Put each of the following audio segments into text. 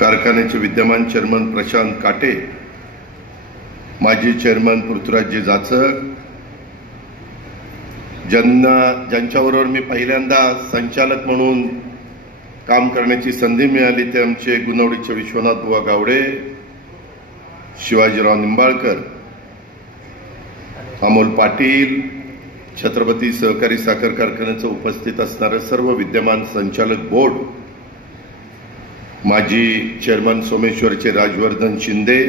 कारखान्याचे विद्यमान चेअरमन प्रशांत काटे, माजी चेअरमन पृथ्वीराज जाचक, ज्यांच्याबरोबर मी पहिल्यांदा संचालक म्हणून काम करण्याची संधी मिळाली ते आमचे गुणवडीचे विश्वनाथ बुवा गावडे, शिवाजीराव निंबाळकर, अमोल पाटील, छत्रपती सहकारी साखर कारखान्याचे उपस्थित असणारे सर्व विद्यमान संचालक बोर्ड, माजी चेअरमन सोमेश्वरचे राजवर्धन शिंदे,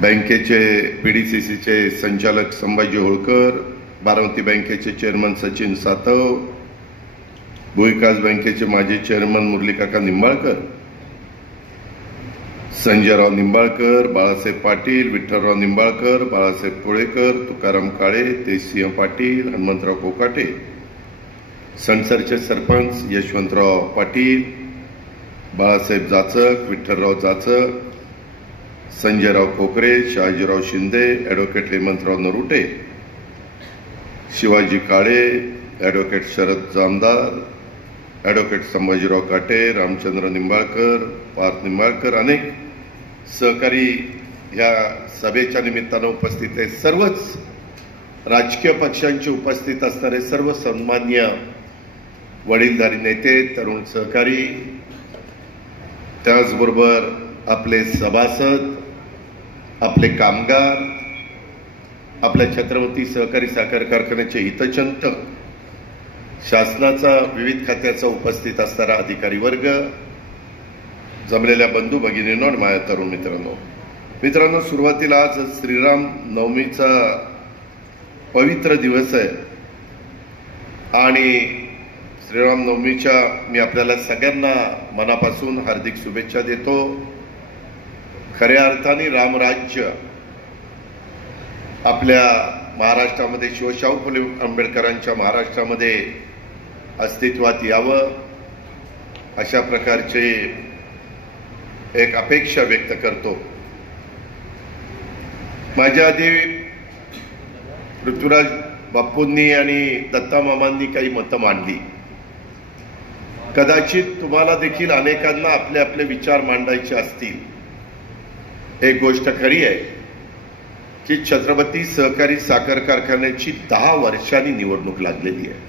बँकेचे पीडीसीसीचे संचालक संभाजी होळकर, बारामती बँकेचे चेअरमन सचिन सातव, भूविकास बँकेचे माजी चेअरमन मुरलीकाका निंबाळकर, संजयराव निंबाळकर, बाळासाहेब पाटील, विठ्ठलराव निंबाळकर, बाळासाहेब कोळेकर, तुकाराम काळे, तेजसिंह पाटील, हनुमंतराव कोकाटे, सणसरचे सरपंच यशवंतराव पाटील, बाळासाहेब जाचक, विठ्ठलराव जाचक, संजयराव कोकरे, शहाजीराव शिंदे, ॲडव्होकेट हेमंतराव नरुटे, शिवाजी काळे, ॲडव्होकेट शरद जामदार, ॲडव्होकेट संभाजीराव काटे, रामचंद्र निंबाळकर, पार्थ निंबाळकर, अनेक सहकारी ह्या सभेच्या निमित्तानं उपस्थित आहेत. सर्वच राजकीय पक्षांची उपस्थित असणारे सर्व सन्मान्य वडीलधारी नेते, तरुण सहकारी, त्याचबरोबर आपले सभासद, आपले कामगार, आपल्या छत्रपती सहकारी साखर कारखान्याचे हितचिंतक, शासनाचा विविध खात्याचा उपस्थित असणारा अधिकारी वर्ग, जमलेल्या बंधू भगिनींनो आणि माझ्या तरुण मित्रांनो, सुरुवातीला आज श्रीराम नवमीचा पवित्र दिवस आहे आणि श्रीराम नवमीच्या मी आपल्याला सगळ्यांना मनापासून हार्दिक शुभेच्छा देतो. खऱ्या अर्थाने रामराज्य आपल्या महाराष्ट्रामध्ये, शिवशाहू फुले आंबेडकरांच्या महाराष्ट्रामध्ये अस्तित्वात यावं अशा प्रकारचे एक अपेक्षा व्यक्त करतो. माझ्या आधी पृथ्वीराज बापूंनी आणि दत्ता मामांनी काही मतं मांडली. कदाचित तुम्हाला देखील अनेकांना आपले आपले विचार मांडायचे असतील. एक गोष्ट खरी आहे की छत्रपती सहकारी साखर कारखान्याची 10 वर्षांनी निवडणूक लागलेली आहे.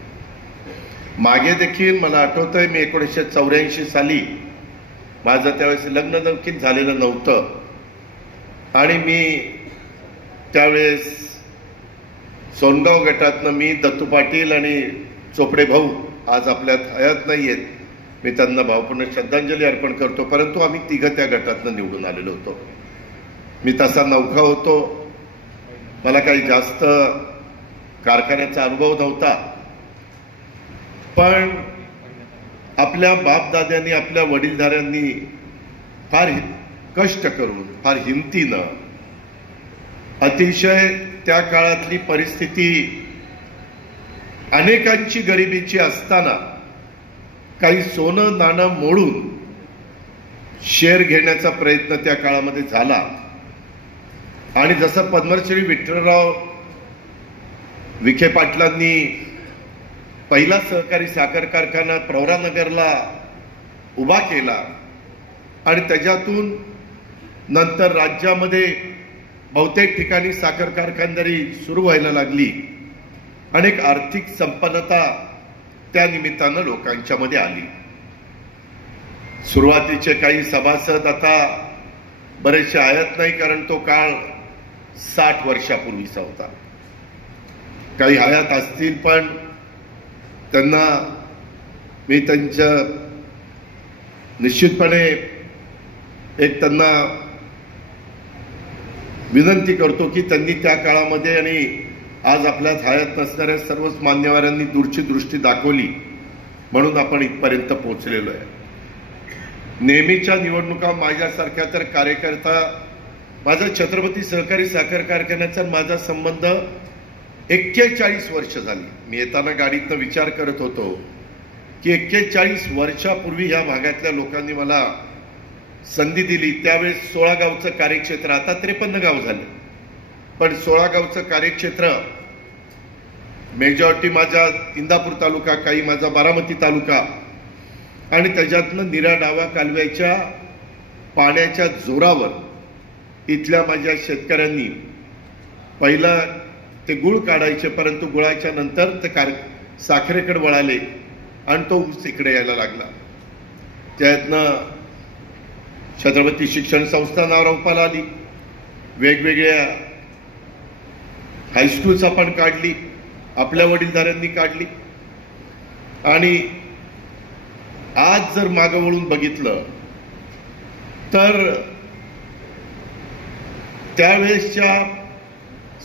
मागे देखील मला आठवतंय, मी 1984 साली, माझं त्यावेळेस लग्न देखील झालेलं नव्हतं आणि मी त्यावेळेस सोनगाव गटातनं मी, दत्तू पाटील आणि चोपडे भाऊ आज आपल्यात हयात नाही आहेत, मी त्यांना भावपूर्ण श्रद्धांजली अर्पण करतो, परंतु आम्ही तिघं त्या गटातनं निवडून आलेलो होतो. मी तसा नौखा होतो, मला काही जास्त कारखान्याचा अनुभव नव्हता, पण आपल्या बापदाद्यांनी, आपल्या वडीलधाऱ्यांनी फार कष्ट करून, फार हिमतीनं, अतिशय त्या काळातली परिस्थिती अनेकांची गरिबीची असताना काही सोनं नाणं मोडून शेअर घेण्याचा प्रयत्न त्या काळामध्ये झाला आणि जसं पद्मश्री विठ्ठलराव विखे पाटलांनी पहिला सहकारी साखर कारखाना प्रवरानगरला उभा केला आणि त्याच्यातून नंतर राज्यामध्ये बहुतेक ठिकाणी साखर कारखानदारी सुरू व्हायला लागली आणि एक आर्थिक संपन्नता त्या निमित्तानं लोकांच्या मध्ये आली. सुरुवातीचे काही सभासद आता बरेचसे आहेत नाही, कारण तो काळ 60 वर्षापूर्वीचा होता. काही हयात असतील, पण त्यांना मी त्यांच्या निश्चितपणे एक त्यांना विनंती करतो की त्यांनी त्या काळामध्ये आणि आज आपल्यात हयात नसणाऱ्या सर्वच मान्यवरांनी दूरची दृष्टी दाखवली म्हणून आपण इथपर्यंत पोहोचलेलो आहे. नेहमीच्या निवडणुका माझ्यासारख्या तर कार्यकर्ता, माझा छत्रपती सहकारी साखर कारखान्याचा माझा संबंध 41 वर्ष झाली. मी येताना गाडीतनं विचार करत होतो की 41 वर्षापूर्वी ह्या भागातल्या लोकांनी मला संधी दिली. त्यावेळेस 16 गावचं कार्यक्षेत्र, आता 53 गाव झाले, पण 16 गावचं कार्यक्षेत्र मेजॉरिटी माझा इंदापूर तालुका, काही माझा बारामती तालुका आणि त्याच्यातनं निरा डावा कालव्याच्या पाण्याच्या जोरावर इथल्या माझ्या शेतकऱ्यांनी पहिला ते गुळ काढायचे, परंतु गुळाच्या नंतर ते साखरेकडे वळाले आणि तो ऊस इकडे यायला लागला. त्यातनं छत्रपती शिक्षण संस्था नावारूपाला आली, वेगवेगळ्या हायस्कूल्स आपण काढली, आपल्या वडीलधाऱ्यांनी काढली. आणि आज जर मागं वळून बघितलं तर त्यावेळेसच्या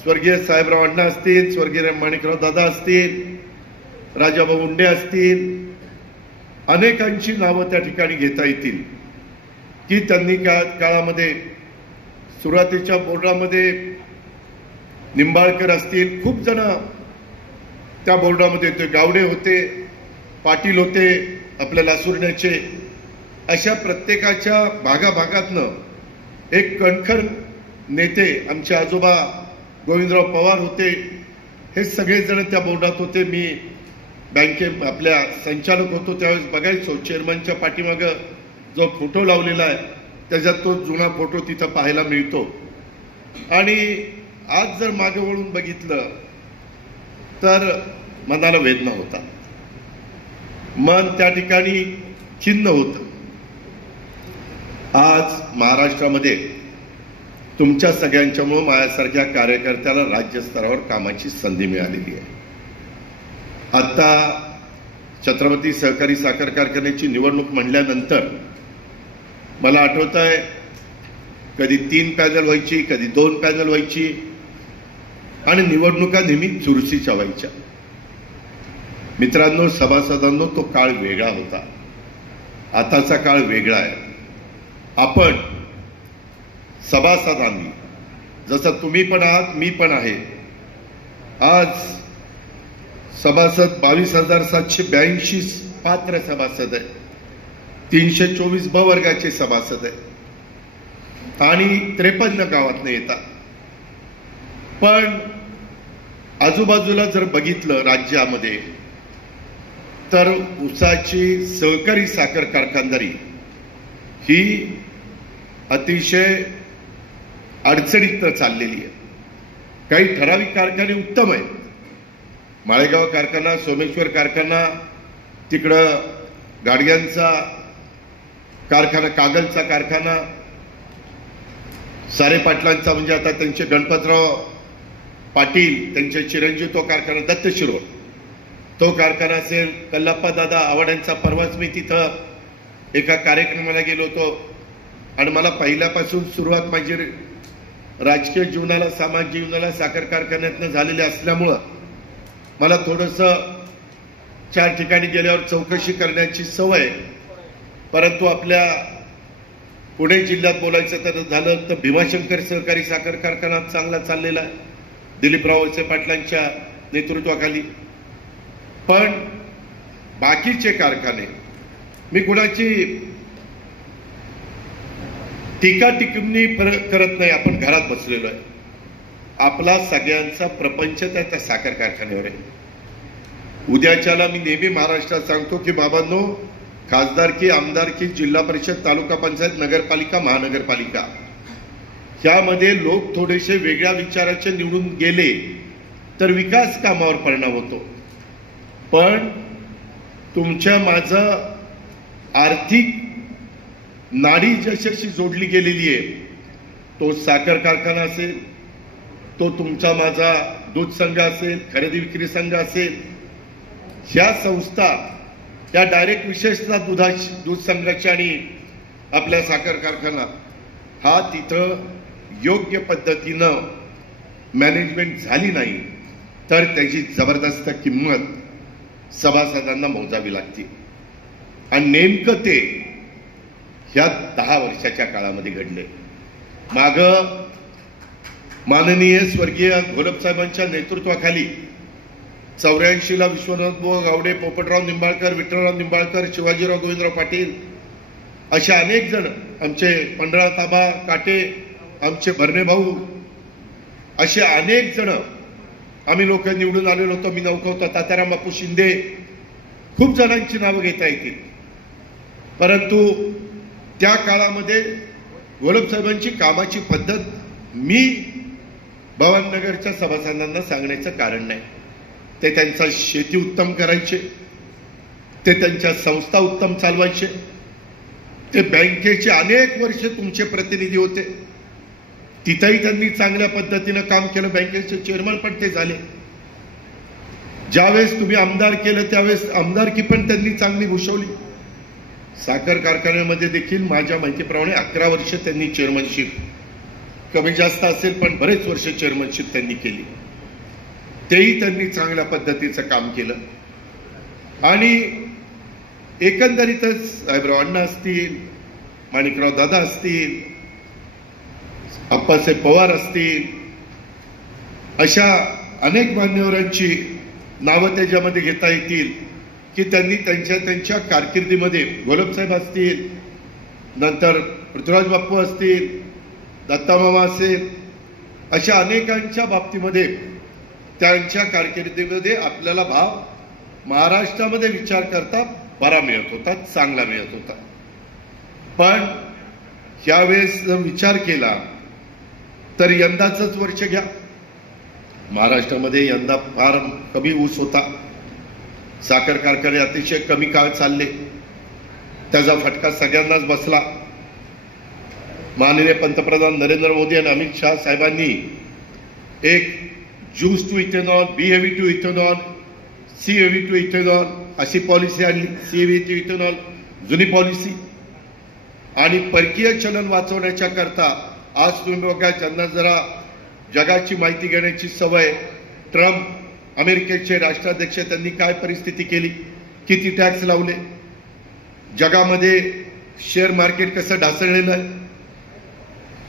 स्वर्गीय साहेबराव अण्णा असतील, स्वर्गीय माणिकराव दादा असतील, राजाभाऊ मुंडे असतील, अनेकांची नावं त्या ठिकाणी घेता येतील की त्यांनी काळामध्ये सुरुवातीच्या बोर्डामध्ये निंबाळकर असतील, खूप जण त्या बोर्डामध्ये होते, गावडे होते, पाटील होते आपल्या लासुर्ण्याचे. अशा प्रत्येकाच्या भागाभागातनं एक कणखर नेते आमचे आजोबा गोविंदराव पवार होते. हे सगळेजण त्या बोर्डात होते. मी आपल्या संचालक होतो त्यावेळेस बघायचो. चेअरमनच्या पाठीमागं जो फोटो लावलेला आहे त्याच्यात तो जुना फोटो तिथं पाहायला मिळतो. आणि आज जर मागे वळून बघितलं तर मनाला वेदना होता, मन त्या ठिकाणी खिन्न होतं. आज महाराष्ट्रामध्ये तुमच्या सगळ्यांच्यामुळे माझ्यासारख्या कार्यकर्त्याला राज्यस्तरावर कामाची संधी मिळालेली आहे. आता छत्रपती सहकारी साखर कारखान्याची निवडणूक म्हणल्यानंतर मला आठवत आहे कधी 3 पॅनल व्हायची, कधी 2 पॅनल व्हायची आणि निवडणुका नेहमी चुरशीच्या व्हायच्या. मित्रांनो, सभासदांनो, तो काळ वेगळा होता, आताचा काळ वेगळा आहे. आपण सभासदांनी, जसं तुम्ही पण आहात, मी पण आहे, आज सभासद 22,782 पात्र सभासद आहे, 324 ब वर्गाचे सभासद आहे आणि 53 गावातनं येतात. पण आजूबाजूला जर बघितलं राज्यामध्ये तर ऊसाची सहकारी साखर कारखानदारी ही अतिशय अडचणीत चाललेली आहे. काही ठराविक कारखाने उत्तम आहेत, माळेगाव कारखाना, सोमेश्वर कारखाना, तिकडं गाडग्यांचा कारखाना, कागलचा कारखाना, सारे पाटलांचा म्हणजे आता त्यांचे गणपतराव पाटील, त्यांचे चिरंजीव तो कारखाना, दत्त शिरोळ तो कारखाना असेल, कल्लाप्पा दादा आवाड्यांचा. परवाच मी तिथं एका कार्यक्रमाला गेलो होतो आणि मला पहिल्यापासून सुरुवात माझी राजकीय जीवनाला, सामाजिक जीवनाला साखर कारखान्यातनं झालेले असल्यामुळं मला थोडंसं 4 ठिकाणी गेल्यावर चौकशी करण्याची सवय. परंतु आपल्या पुणे जिल्ह्यात बोलायचं तर झालं तर भीमाशंकर सहकारी साखर कारखाना चांगला चाललेला आहे दिलीपराव वळसे पाटलांच्या नेतृत्वाखाली. पण बाकीचे कारखाने, मी कुणाची टीका टिप्पणी करत नाही, आपण घरात बसलेलो आहे. आपला सगळ्यांचा प्रपंच त्या साखर कारखान्यावर आहे. उद्याच्याला मी नेहमी महाराष्ट्रात सांगतो की बाबांनो, खासदारकी, आमदारकी, जिल्हा परिषद, तालुका पंचायत, नगरपालिका, महानगरपालिका ह्यामध्ये लोक थोडेसे वेगळ्या विचाराचे निवडून गेले तर विकास कामावर परिणाम होतो. पण तुमच्या माझं आर्थिक नाडी ज्याच्याशी जोडली गेलेली आहे, तो साखर कारखाना असेल, तो तुमचा माझा दूध संघ असेल, खरेदी विक्री संघ असेल, ह्या संस्था या डायरेक्ट विशेषतः दूध संघाची आणि आपल्या साखर कारखाना हा तिथं योग्य पद्धतीनं मॅनेजमेंट झाली नाही तर त्याची जबरदस्त किंमत सभासदांना मोजावी लागते. आणि नेमकं ते ह्या 10 वर्षाच्या काळामध्ये घडले. मागं माननीय स्वर्गीय घोलपसाहेबांच्या नेतृत्वाखाली 84ला विश्वनाथ बुवा गावडे, पोपटराव निंबाळकर, विठ्ठलराव निंबाळकर, शिवाजीराव गोविंदराव पाटील अशा अनेक जण, आमचे पंढरा ताबा काटे, आमचे भरणे भाऊ, असे अनेक जण आम्ही लोक निवडून आलेलो होतो. मी नौकवतो तात्याराम बापू शिंदे, खूप जणांची नावं घेता येतील. परंतु त्या काळामध्ये घोलपसाहेबांची कामाची पद्धत मी भवानीनगरच्या सभासदांना सांगण्याचं कारण नाही. ते त्यांचा शेती उत्तम करायचे, ते त्यांच्या संस्था उत्तम चालवायचे, ते बँकेचे अनेक वर्ष तुमचे प्रतिनिधी होते, तिथंही त्यांनी चांगल्या पद्धतीनं काम केलं. बँकेचे चेअरमन पण ते झाले. ज्यावेळेस तुम्ही आमदार केलं त्यावेळेस आमदारकी पण त्यांनी चांगली भूषवली. साखर कारखान्यामध्ये देखील माझ्या माहितीप्रमाणे 11 वर्ष त्यांनी चेअरमनशिप, कमी जास्त असेल पण बरेच वर्ष चेअरमनशिप त्यांनी केली. तेही त्यांनी चांगल्या पद्धतीचं काम केलं. आणि एकंदरीतच साहेबराव अण्णा असतील, माणिकराव दादा असतील, अप्पासाहेब पवार असतील, अशा अनेक मान्यवरांची नावं त्याच्यामध्ये घेता येतील की त्यांनी त्यांच्या कारकिर्दीमध्ये, घोलपसाहेब असतील, नंतर पृथ्वीराज बाप्पू असतील, दत्तामामा असेल, अशा अनेकांच्या बाबतीमध्ये त्यांच्या कारकिर्दीमध्ये आपल्याला भाव महाराष्ट्रामध्ये विचार करता बरा मिळत होता, चांगला मिळत होता. पण यावेळेस जर विचार केला तर यंदाचंच वर्ष घ्या, महाराष्ट्रामध्ये यंदा फार कमी ऊस होता. साखर कारखाने अतिशय कमी काळ चालले, त्याचा फटका सगळ्यांनाच बसला. माननीय पंतप्रधान नरेंद्र मोदी आणि अमित शाह साहेबांनी एक juice to ethanol, B heavy to ethanol, C heavy to ethanol अशी पॉलिसी आणली. सी हेवी टू इथेनॉल जुनी पॉलिसी. आणि परकीय चलन वाचवण्याच्या करता आज तुम्ही बघा, ज्यांना जरा जगाची माहिती घेण्याची सवय, ट्रम्प अमेरिकेचे राष्ट्राध्यक्ष, त्यांनी काय परिस्थिती केली, किती टॅक्स लावले, जगामध्ये शेअर मार्केट कसं ढासळलेलं आहे,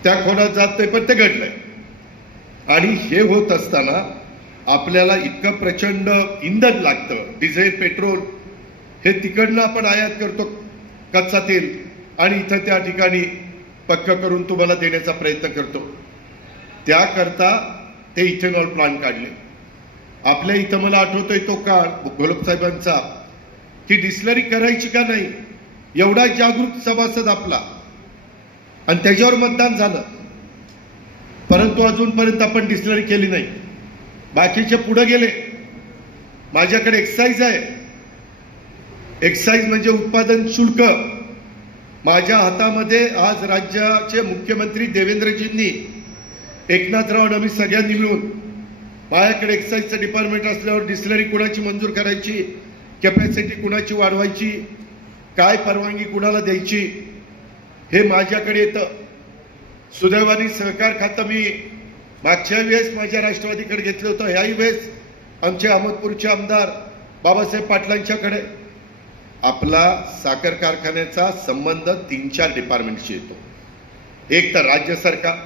त्या खोलात जात नाही पण ते घडलंय. आणि हे होत असताना आपल्याला इतकं प्रचंड इंधन लागतं, डिझेल, पेट्रोल, हे तिकडनं आपण आयात करतो कच्चा तेल, आणि इथं त्या ठिकाणी पक्क करून तुम्हाला देण्याचा प्रयत्न करतो. त्याकरता ते इथेनॉल प्लांट काढले. आपल्या इथं मला आठवतोय तो काळ घोलपसाहेबांचा की डिस्लरी करायची का नाही, एवढा जागरूक सभासद आपला, आणि त्याच्यावर मतदान झालं. परंतु अजूनपर्यंत आपण डिस्लरी केली नाही. बाकीचे पुढे गेले. माझ्याकडे एक्साईज आहे. एक्साईज म्हणजे उत्पादन शुल्क. माझ्या हातामध्ये आज राज्याचे मुख्यमंत्री देवेंद्रजींनी, एकनाथराव आम्ही सगळ्यांनी मिळून, माझ्याकडे एक्साईजचं डिपार्टमेंट असल्यावर डिस्लरी कुणाची मंजूर करायची, कॅपॅसिटी कुणाची वाढवायची, काय परवानगी कुणाला द्यायची, हे माझ्याकडे येतं. सुदैवाने सहकार खातं मी मागच्या वेळेस माझ्या राष्ट्रवादीकडे घेतलं होतं, ह्याही वेळेस आमचे अहमदपूरचे आमदार बाबासाहेब पाटलांच्याकडे. आपला साखर कारखान्याचा संबंध 3-4 डिपार्टमेंटशी येतो. एक तर राज्य सरकार.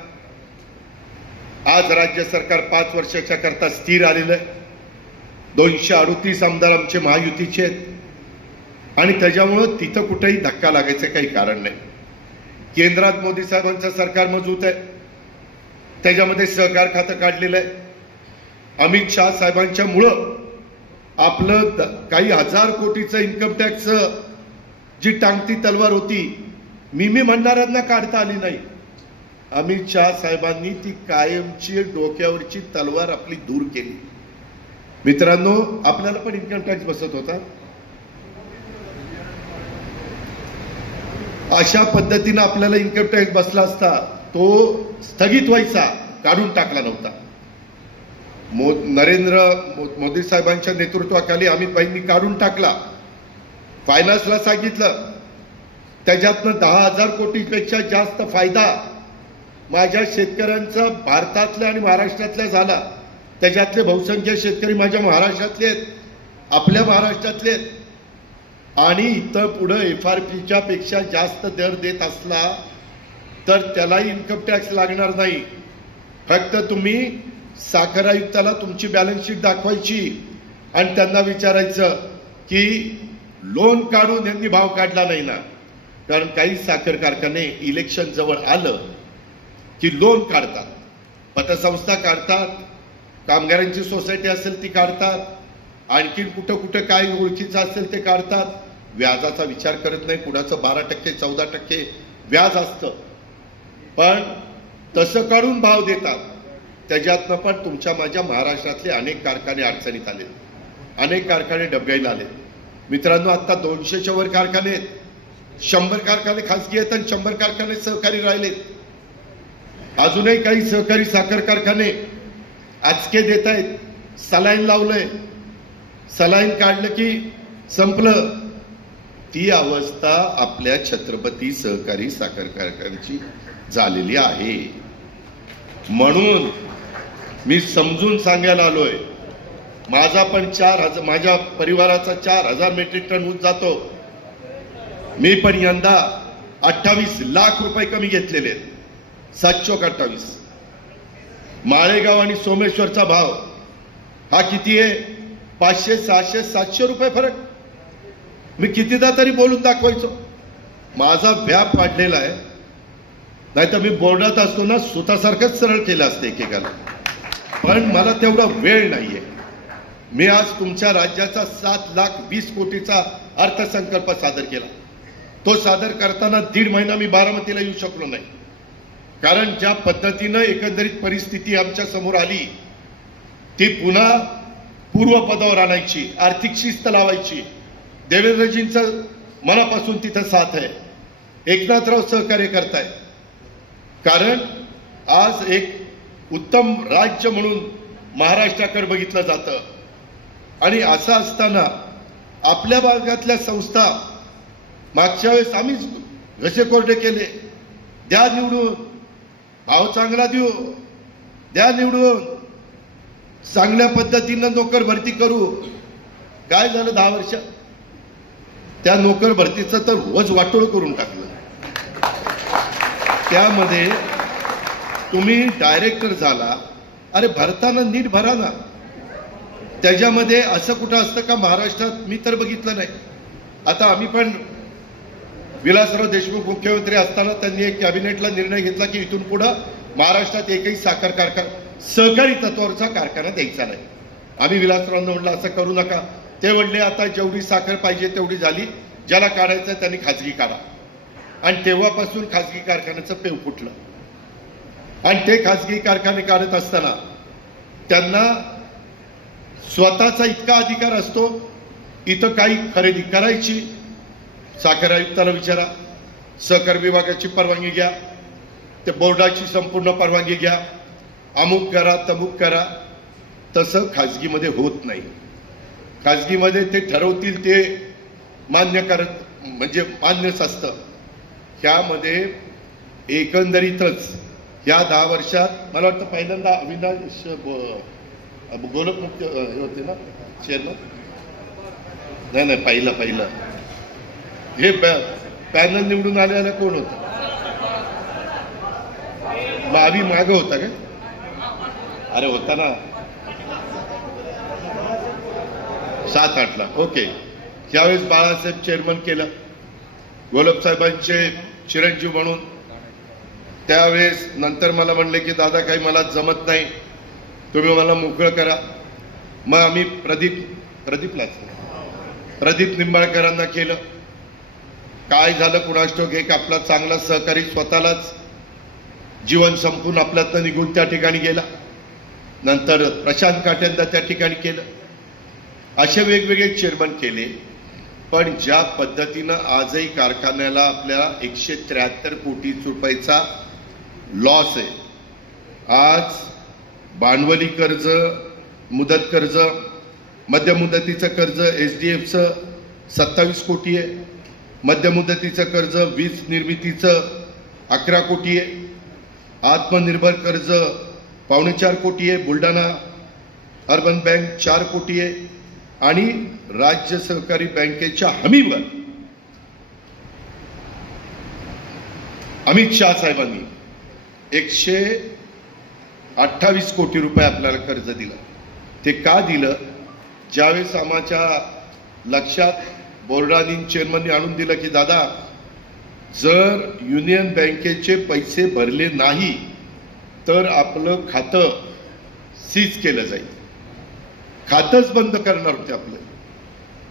आज राज्य सरकार 5 वर्षाच्या करता स्थिर आलेलं आहे. 238 आमदार आमचे महायुतीचे आहेत, आणि त्याच्यामुळं तिथं कुठेही धक्का लागायचं काही कारण नाही. केंद्रात मोदी साहेबांचं सरकार मजबूत आहे, त्याच्यामध्ये सहकार खातं काढलेलं आहे. अमित शाह साहेबांच्या मुळं आपलं काही हजार कोटीचं इन्कम टॅक्स जी टांगती तलवार होती, मी म्हणणाऱ्यांना काढता आली नाही. अमित शाह साहेबांनी ती कायमची डोक्यावरची तलवार आपली दूर केली. मित्रांनो, आपल्याला पण इन्कम टॅक्स बसत होता. अशा पद्धतीनं आपल्याला इन्कम टॅक्स बसला असता, तो स्थगित व्हायचा, काढून टाकला नव्हता. नरेंद्र मोदी साहेबांच्या नेतृत्वाखाली अमितभाईंनी काढून टाकला. फायनान्सला सांगितलं, त्याच्यातनं 10,000 कोटीपेक्षा जास्त फायदा माझ्या शेतकऱ्यांचा भारतातल्या आणि महाराष्ट्रातल्या झाला. त्याच्यातले बहुसंख्य शेतकरी माझ्या महाराष्ट्रातले आहेत, आपल्या महाराष्ट्रातले आहेत. आणि इथं पुढं FRPच्या पेक्षा जास्त दर देत असला तर त्यालाही इन्कम टॅक्स लागणार नाही. फक्त तुम्ही साखर आयुक्ताला तुमची बॅलन्स शीट दाखवायची आणि त्यांना विचारायचं की लोन काढून यांनी भाव काढला नाही ना. कारण काही साखर कारखाने इलेक्शन जवळ आलं की लोन काढतात, पतसंस्था काढतात, कामगारांची सोसायटी असेल ती काढतात, आणखीन कुठं कुठं काय ओळखीचं असेल ते काढतात. व्याजाचा विचार करत नाही. कुणाचं 12% 14% व्याज असतं, पण तसं करून भाव देतात. त्याच्यातनं पण तुमच्या माझ्या महाराष्ट्रातले अनेक कारखाने अडचणीत आले, अनेक कारखाने डबघाईला आले. मित्रांनो, आता 200च्या वर कारखाने आहेत. 100 कारखाने खासगी आहेत आणि 100 कारखाने सहकारी राहिलेत. अजूनही काही सहकारी साखर कारखाने आचके देत आहेत. सलाईन लावलंय, सलाईन काढलं की संपलं. ती अवस्था आपल्या छत्रपती सहकारी साखर कारखान्याची झालेली आहे. म्हणून मी समजून सांगायला आलोय, माझा पण 4,000 माझ्या परिवाराचा 4,000 मेट्रिक टन ऊस जातो. मी पण यंदा 28 लाख रुपये कमी घेतलेले आहेत. 728. माळेगाव आणि सोमेश्वरचा भाव हा किती आहे? 500, 600, 700 रुपये फरक. मी कितीदा तरी बोलून दाखवायचो. माझा व्याप वाढलेला आहे, नाहीतर मी बोर्डात असतो ना स्वतःसारखंच सरळ केलं असतं एकेकाला. पण मला तेवढा वेळ नाहीये. मी आज तुमच्या राज्याचा 7,20,00,000 कोटीचा अर्थसंकल्प सादर केला. तो सादर करताना 1.5 महिना मी बारामतीला येऊ शकलो नाही, कारण ज्या पद्धतीनं एकंदरीत परिस्थिती आमच्या समोर आली ती पुन्हा पूर्वपदावर आणायची, आर्थिक शिस्त लावायची. देवेंद्रजींचं मनापासून तिथं साथ आहे. एकनाथराव सहकार्य करताय, कारण आज एक उत्तम राज्य म्हणून महाराष्ट्राकडे बघितलं जातं. आणि असं असताना आपल्या भागातल्या संस्था मागच्या वेळेस आम्हीच घसे कोरडे केले, द्या निवडून, भाव चांगला देऊ, द्या निवडून, चांगल्या पद्धतीनं नोकर भरती करू. काय झालं 10 वर्षात? त्या नोकर भरतीचं तर रोज वाटोळ करून टाकलं. त्यामध्ये तुम्ही डायरेक्टर झाला, अरे भरताना नीट भरा ना. त्याच्यामध्ये असं कुठं असतं का महाराष्ट्रात? मी तर बघितलं नाही. आता आम्ही पण विलासराव देशमुख मुख्यमंत्री असताना त्यांनी एक कॅबिनेटला निर्णय घेतला की इथून पुढे महाराष्ट्रात एकही साखर कारखाना सहकारी तत्वावरचा कारखाना द्यायचा नाही. आम्ही विलासरावांना म्हटलं असं करू नका. ते म्हणले आता जेवढी साखर पाहिजे तेवढी झाली, ज्याला काढायचं त्यांनी खाजगी काढा. आणि तेव्हापासून खाजगी कारखान्याचं पेव फुटलं. आणि ते खाजगी कारखाने काढत असताना त्यांना स्वतःचा इतका अधिकार असतो, इथं काही खरेदी करायची साखर आयुक्ताला विचारा, सहकार विभागाची परवानगी घ्या, ते बोर्डाची संपूर्ण परवानगी घ्या, अमुक करा तमुक करा. तसं खाजगीमध्ये होत नाही. खाजगीमध्ये ते ठरवतील ते मान्य करत, म्हणजे मान्यच असतं. ह्यामध्ये एकंदरीतच या 10 वर्षात मला वाटतं पहिल्यांदा अविनाश गोलक मुख्य हे होते ना चेअरमन, नाही पहिलं हे पॅनल निवडून आलेला कोण होतं? आम्ही मागं होता का? अरे होता ना 7-8 ला. ओके. त्यावेळेस बाळासाहेब चेअरमन केलं, गोलप साहेबांचे चिरंजीव म्हणून. त्यावेळेस नंतर मला म्हणले की दादा काही मला जमत नाही, तुम्ही मला मोकळं करा. मग आम्ही प्रदीप निंबाळकरांना केलं. काय झालं कुणास ठाऊक, एक आपला चांगला सहकारी स्वतःलाच जीवन संपून आपल्यातनं निघून त्या ठिकाणी गेला. नंतर प्रशांत काटेंदा त्या ठिकाणी केलं. असे वेगवेगळे चेअरमन केले. पण ज्या पद्धतीनं आजही कारखान्याला आपल्याला 173 कोटी रुपयाचा लॉस आहे. आज भांडवली कर्ज, मुदत कर्ज, मध्य मुदतीचं कर्ज एसडीएफचं 27 कोटी आहे, मध्य मुदतीचं कर्ज वीज निर्मितीचं 11 कोटी आहे, आत्मनिर्भर कर्ज 4.25 कोटी आहे, बुलढाणा अर्बन बँक 4 कोटी आहे, आणि राज्य सहकारी बँकेच्या हमीवर अमित शाह साहेबांनी 128 कोटी रुपये आपल्याला कर्ज दिलं. ते का दिलं? ज्यावेळेस आमच्या लक्षात बोर्डानी चेअरमननी आणून दिलं की दादा जर युनियन बँकेचे पैसे भरले नाही तर आपलं खातं सीज केलं जाईल. खातंच बंद करणार होते आपलं.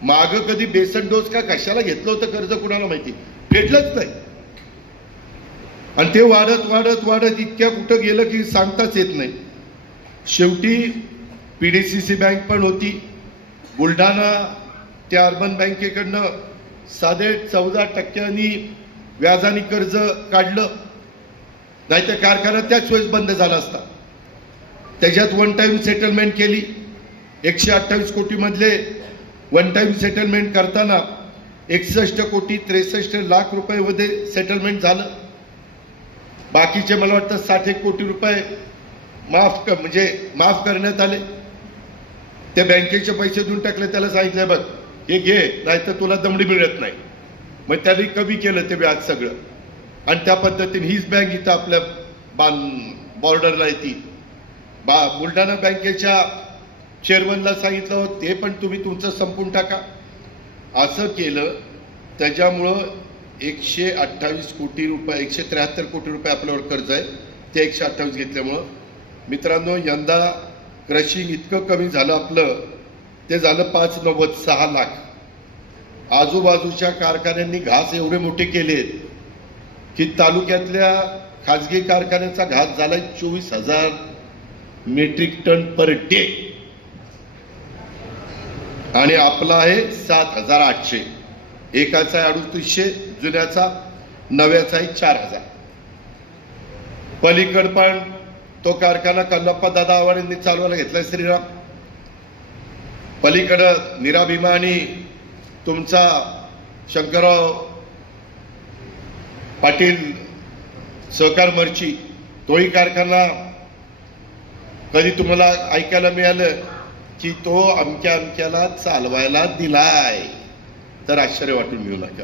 माग कधी बेसन डोस का कशाला घेतलं होतं कर्ज कुणाला माहिती, फेडलंच नाही. आणि ते वाढत वाढत वाढत इतक्या कुठं गेलं की सांगताच येत नाही. शेवटी पीडीसीसी बँक पण होती, बुलढाणा त्या अर्बन बँकेकडनं 14.5% व्याजाने कर्ज काढलं, नाहीतर कारखाना त्याच वेळेस बंद झाला असता. त्याच्यात वन टाइम सेटलमेंट केली. 128 कोटी मधले वन टाइम सेटलमेंट करताना 61,63,00,000 मध्ये सेटलमेंट झालं. बाकीचे मला वाटतं 60 कोटी रुपये माफ करण्यात आले. त्या बँकेचे पैसे देऊन टाकले, त्याला सांगितलं बघ हे घे, नाहीतर तुला दमडी मिळत नाही. मग त्यांनी कमी केलं ते व्याज सगळं. आणि त्या पद्धतीने हीच बँक इथं आपल्या बॉर्डरला येते. बुलढाणा बँकेच्या चेअरमनला सांगितलं ते पण तुम्ही तुमचं संपून टाका. असं केलं. त्याच्यामुळं 128 कोटी रुपये 173 कोटी रुपये आपल्यावर कर्ज आहे, ते 128 घेतल्यामुळं. मित्रांनो, यंदा क्रशिंग इतकं कमी झालं आपलं, ते झालं 590 6 लाख. आजूबाजूच्या कारखान्यांनी घास एवढे मोठे केलेत की तालुक्यातल्या खाजगी कारखान्याचा घास झालाय 24,000 मेट्रिक टन पर डे आणि आपला आहे 7,800. एकाचा आहे 3,800, जुन्याचा, नव्याचा आहे 4,000. पलीकड पण तो कारखाना कल्लप्पा दादा आव्हाडांनी चालवायला घेतलाय श्रीराम. पलीकडं नीरा भीमा आणि तुमचा शंकरराव पाटील सहकार मर्ची, तोही कारखाना कधी तुम्हाला ऐकायला मिळालं की तो अमक्याला चालवायला दिलाय तर आश्चर्य वाटून घेऊ नका.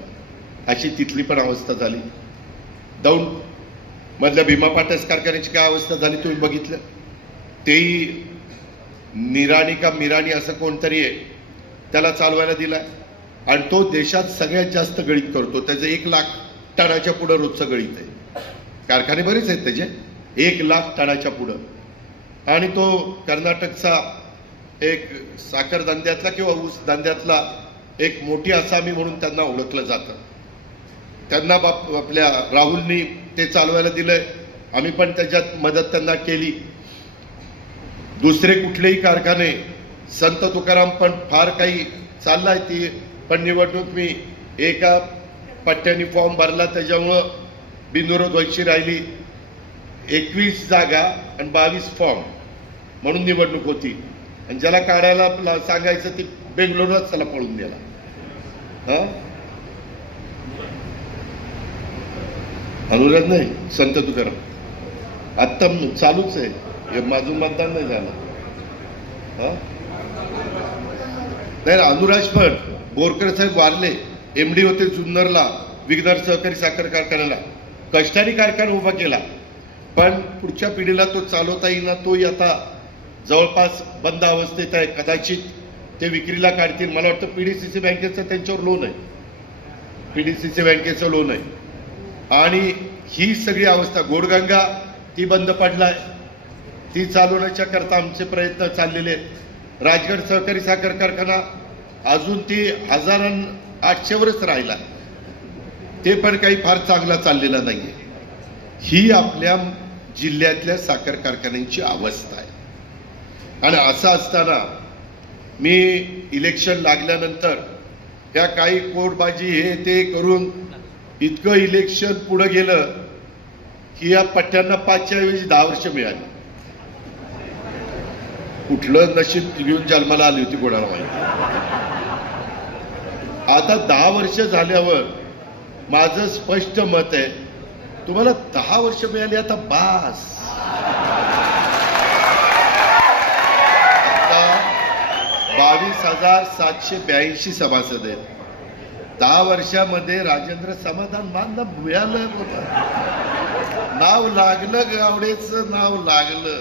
अशी तिथली पण अवस्था झाली. दौंड मधल्या भीमा पाटस कारखान्याची काय अवस्था झाली तुम्ही बघितलं. तेही निराणी का मिराणी असं कोणतरी आहे, त्याला चालवायला दिलाय आणि तो देशात सगळ्यात जास्त गळीत करतो. त्याचं 1 लाख टनाच्या पुढं रोजचं गळीत आहे. कारखाने बरेच आहेत त्याचे, 1 लाख टनाच्या पुढं. आणि तो कर्नाटकचा एक साखर धंद्यातला किंवा ऊस धंद्यातला एक मोठी आसामी म्हणून त्यांना ओळखलं जातं. त्यांना आपल्या राहुलनी ते चालवायला दिलंय. आम्ही पण त्याच्यात मदत त्यांना केली. दुसरे कुठलेही कारखाने, संत तुकाराम पण फार काही चाललाय ती पण निवडणूक मी एका पट्ट्याने फॉर्म भरला, त्याच्यामुळं बिनविरोध व्हायची राहिली. 21 जागा आणि 22 फॉर्म म्हणून निवडणूक होती. आणि ज्याला काढायला सांगायचं ती बेंगलोरलाच त्याला पळून द्याला. अनुराध नाही, संत तुकाराम आत्ता चालूच आहे. माझून मतदान नाही झालं. नाही, अनुराज पण बोरकर साहेब वारले, एमडी होते जुन्नरला, विघ्नर सहकारी साखर कारखान्याला. कष्टाने कारखाना उभा केला, पण पुढच्या पिढीला तो चालवता येईना. तोही आता जवळपास बंद अवस्थेत आहे. कदाचित ते विक्रीला काढतील. मला वाटतं पीडीसीसी बँकेचं त्यांच्यावर लोन आहे, पीडीसीसी बँकेचं लोन आहे. आणि ही सगळी अवस्था, गोडगंगा ती बंद पडलाय, ती चालवण्याच्या करता आमचे प्रयत्न चाललेले आहेत. राजगड सहकारी साखर कारखाना अजून ती 1,800वरच राहिला, ते पण काही फार चांगला चाललेला नाहीये. ही आपल्या जिल्ह्यातल्या साखर कारखान्यांची अवस्था आहे. आणि असं असताना मी इलेक्शन लागल्यानंतर या काही कोटबाजी हे ते करून इतकं इलेक्शन पुढे गेलं की या पट्ट्यांना 5च्या ऐवजी 10 वर्ष मिळाली. कुठलं नशीब घेऊन जन्माला आली होती कोणाला माहिती. आता 10 वर्ष झाल्यावर माझं स्पष्ट मत आहे, तुम्हाला 10 वर्ष मिळाली, आता बास. आता 22,782 सभासद आहेत. 10 वर्षामध्ये राजेंद्र समाधान मानला मिळालं होतं. नाव लागलं, गावडेचं नाव लागलं.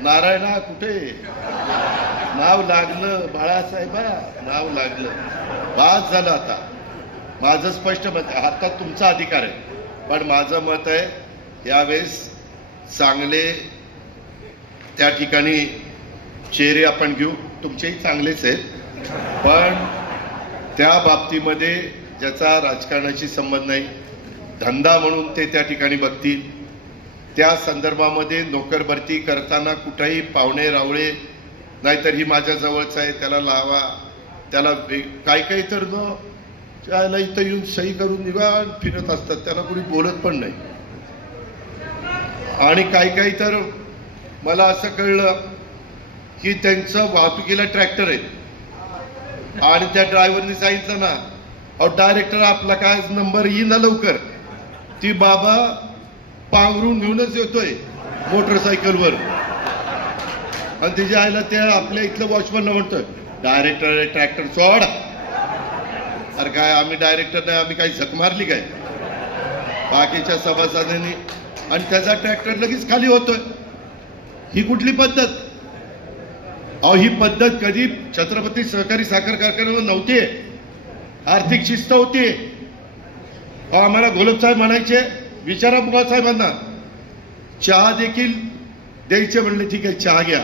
नारायणा कुठे नाव लागलं, बाळासाहेबा नाव लागलं, बास झालं. आता माझं स्पष्ट मत आहे, आता तुमचा अधिकार आहे, पण माझं मत आहे यावेळेस चांगले त्या ठिकाणी चेहरे आपण घेऊ. तुमचेही चांगलेच आहेत, पण त्या बाबतीमध्ये ज्याचा राजकारणाशी संबंध नाही, धंदा म्हणून ते त्या ठिकाणी बघतील. त्या संदर्भामध्ये नोकर भरती करताना कुठेही पाहुणे रावळे, नाहीतर ही माझ्या जवळच आहे त्याला लावा, त्याला काही काही तर त्याला इथं येऊन सही करून निवांत फिरत असतात, त्याला कोणी बोलत पण नाही. आणि काही काही तर मला असं कळलं की त्यांचं वाहतुकीला ट्रॅक्टर आहे आणि त्या ड्रायव्हरने सांगितलं ना, अहो डायरेक्टर आपला काय नंबर येईना लवकर, ती बाबा पांघरून घेऊनच येतोय मोटरसायकलवर आणि तिच्या आईला त्या आपल्या इथलं वॉचमॅनला म्हणतोय, डायरेक्टर ट्रॅक्टर सोड. अरे काय आम्ही डायरेक्टर नाही, आम्ही काही झक मारली काय बाकीच्या सभासदांनी, आणि त्याचा ट्रॅक्टर लगेच खाली होतोय. ही कुठली पद्धत? अहो ही पद्धत कधी छत्रपती सहकारी साखर कारखान्यावर नव्हती. आर्थिक शिस्त होती. आम्हाला घोलप साहेब म्हणायचे, विचारा बुवा साहेबांना, चहा देखील द्यायचे म्हणले, ठीक आहे चहा घ्या,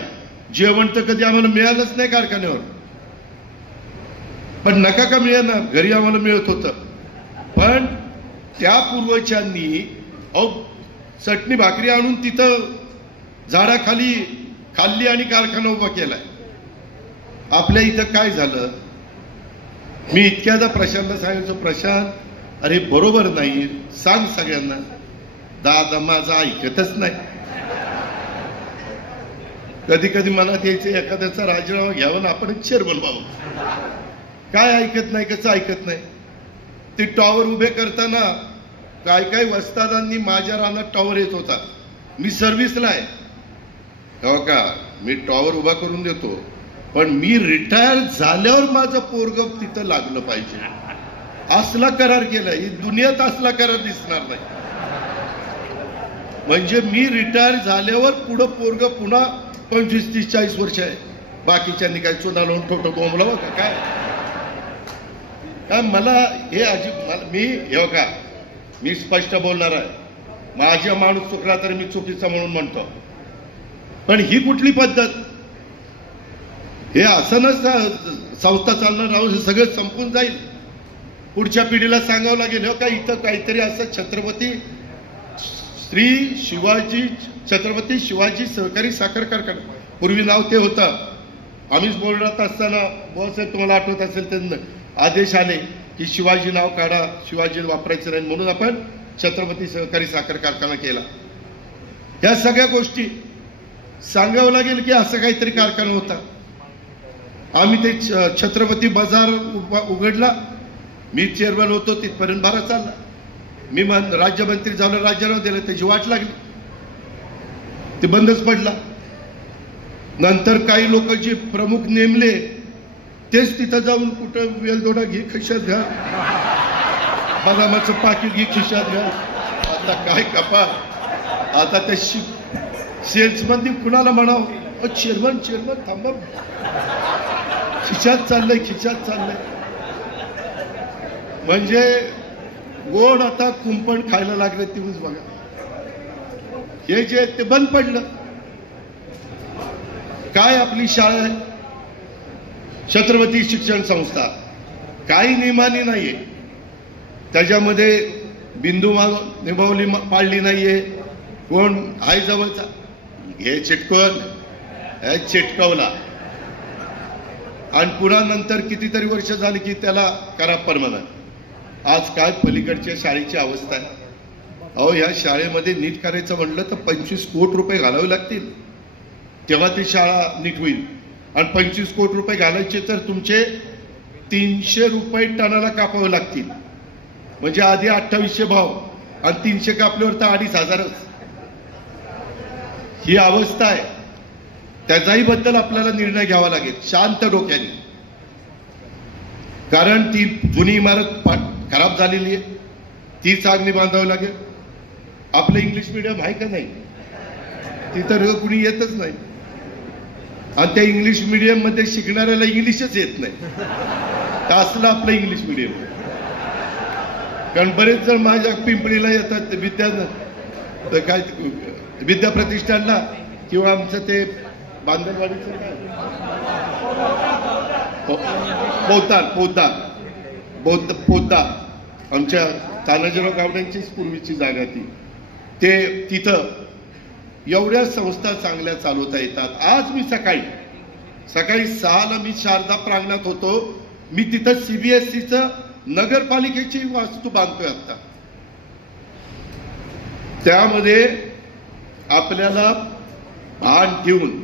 जेवण तर कधी आम्हाला मिळालंच नाही कारखान्यावर, पण नका का मिळेना, घरी आम्हाला मिळत होतं. पण त्या पूर्वजांनी अहो चटणी भाकरी आणून तिथं झाडाखाली खाल्ली आणि कारखाना उभा केलाय. आपल्या इथं काय झालं? मी इतक्यादा प्रशांतला सांगायचो, प्रशांत अरे बरोबर नाही, सांग सगळ्यांना. दादा माझा ऐकतच नाही. कधी कधी मनात यायचं एखाद्याचा राजीनामा घ्यावा ना आपण चेअरमन व्हावं. काय ऐकत नाही, कसं ऐकत नाही? ते टॉवर उभे करताना काय काय वस्तादांनी माझ्या रानात टॉवर येत होता, मी सर्व्हिसला आहे हो का, मी टॉवर उभा करून देतो, पण मी रिटायर झाल्यावर माझं पोरग तिथं लागलं पाहिजे, असला करार केलाय. ही दुनियेत असला करार दिसणार नाही. म्हणजे मी रिटायर झाल्यावर पुढं पोरग पुन्हा 25, 30, 40 वर्ष आहे, बाकीच्यांनी काय चुना लावून ठोटो बोंबलावं का काय? मला हे अजिब, मी हे का मी स्पष्ट बोलणार आहे, माझा माणूस चुकला तरी मी चुकीचा म्हणून म्हणतो. पण ही कुठली पद्धत? हे असं नसतं संस्था चालणार राहून हे सगळं संपून जाईल. पुढच्या पिढीला सांगावं लागेल, हो का इथं काहीतरी असं छत्रपती शिवाजी सहकारी साखर कारखाना, पूर्वी नाव ते होतं. आम्हीच बोलत असताना साहेब तुम्हाला आठवत असेल त्यांना आदेश आले की शिवाजी नाव काढा, शिवाजी वापरायचं नाही, म्हणून आपण छत्रपती सहकारी साखर कारखाना केला. या सगळ्या गोष्टी सांगावं लागेल की असं काहीतरी कारखाना होता. आम्ही ते छत्रपती बाजार उघडला, मी चेअरमन होतो, तिथपर्यंत बारा चालला. मी राज्यमंत्री झालो, राजीनामा दिला, त्याची वाट लागली, ते बंदच पडला. नंतर काही लोक जे प्रमुख नेमले तेच तिथं जाऊन कुठं वेलदोडा घे खिशात घ्या, बदामाचं पाकिट घे खिशात घ्या. आता काय कपा, आता त्या सेल्समन कुणाला म्हणावं, चेअरमन थांबा, खिशात चाललंय. म्हणजे गोड आता कुंपण खायला लागले. तुम्हीच बघा, हे जे ते बंद पडलं. काय आपली शाळा आहे, छत्रपती शिक्षण संस्था, काही नियमानी नाहीये, त्याच्यामध्ये बिंदू निभावली पाळली नाहीये. कोण आहे जवळचा हे चिटकवला आणि पुन्हा नंतर कितीतरी वर्ष झाली की त्याला करा परमनंट. आज काय पलीकडच्या शाळेची अवस्था आहे. अहो ह्या शाळेमध्ये नीट करायचं म्हटलं तर 25 कोटी रुपये घालावे लागतील, तेव्हा ती शाळा नीट होईल. आणि 25 कोटी रुपये घालायचे तर तुमचे 300 रुपये टनाला कापावे लागतील. म्हणजे आधी 2800 भाव आणि 300 कापल्यावर तर 2500च. ही अवस्था आहे. त्याचाही बद्दल आपल्याला निर्णय घ्यावा लागेल शांत डोक्याने, कारण ती जुनी इमारत खराब झालेली आहे, ती चांगली बांधावी लागेल. आपलं इंग्लिश मीडियम आहे का नाही? तिथं कुणी येतच नाही, आणि त्या इंग्लिश मीडियम मध्ये शिकणाऱ्याला इंग्लिशच येत नाही. असलं आपलं इंग्लिश मीडियम. कारण बरेच जण माझ्या पिंपळीला येतात काय विद्या प्रतिष्ठानला, किंवा आमचं ते बांधणवाडीचं काय पोद्दार आमच्या तानाजीराव गावड्यांचीच पूर्वीची जागा ती, ते तिथं एवढ्या संस्था चांगल्या चालवता येतात. आज मी सकाळी 6ला मी शारदा प्रांगणात होतो. मी तिथं CBSEचं नगरपालिकेची वास्तू बांधतोय आता. त्यामध्ये आपल्याला भान ठेवून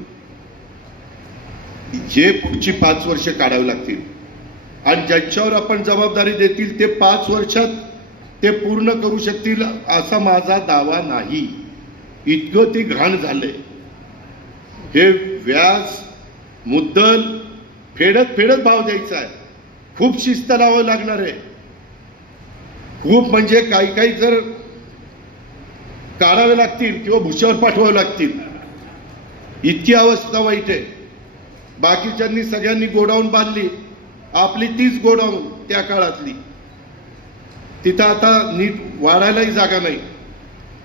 जे पुढची 5 वर्ष काढावी लागतील आणि ज्यांच्यावर आपण जबाबदारी देतील ते 5 वर्षात ते पूर्ण करू शकतील असा माझा दावा नाही. इतकं ते घाण झालंय. हे व्याज मुद्दल फेडत फेडत भाव द्यायचा आहे. खूप शिस्त लावावी लागणार आहे. खूप म्हणजे काही काही जर काढावे लागतील किंवा भुशावर पाठवावे लागतील. इतकी अवस्था वाईट आहे. बाकीच्यांनी सगळ्यांनी गोडाऊन बांधली, आपली तीच गोडाऊन त्या काळातली. तिथं आता नीट वाढायलाही जागा नाही.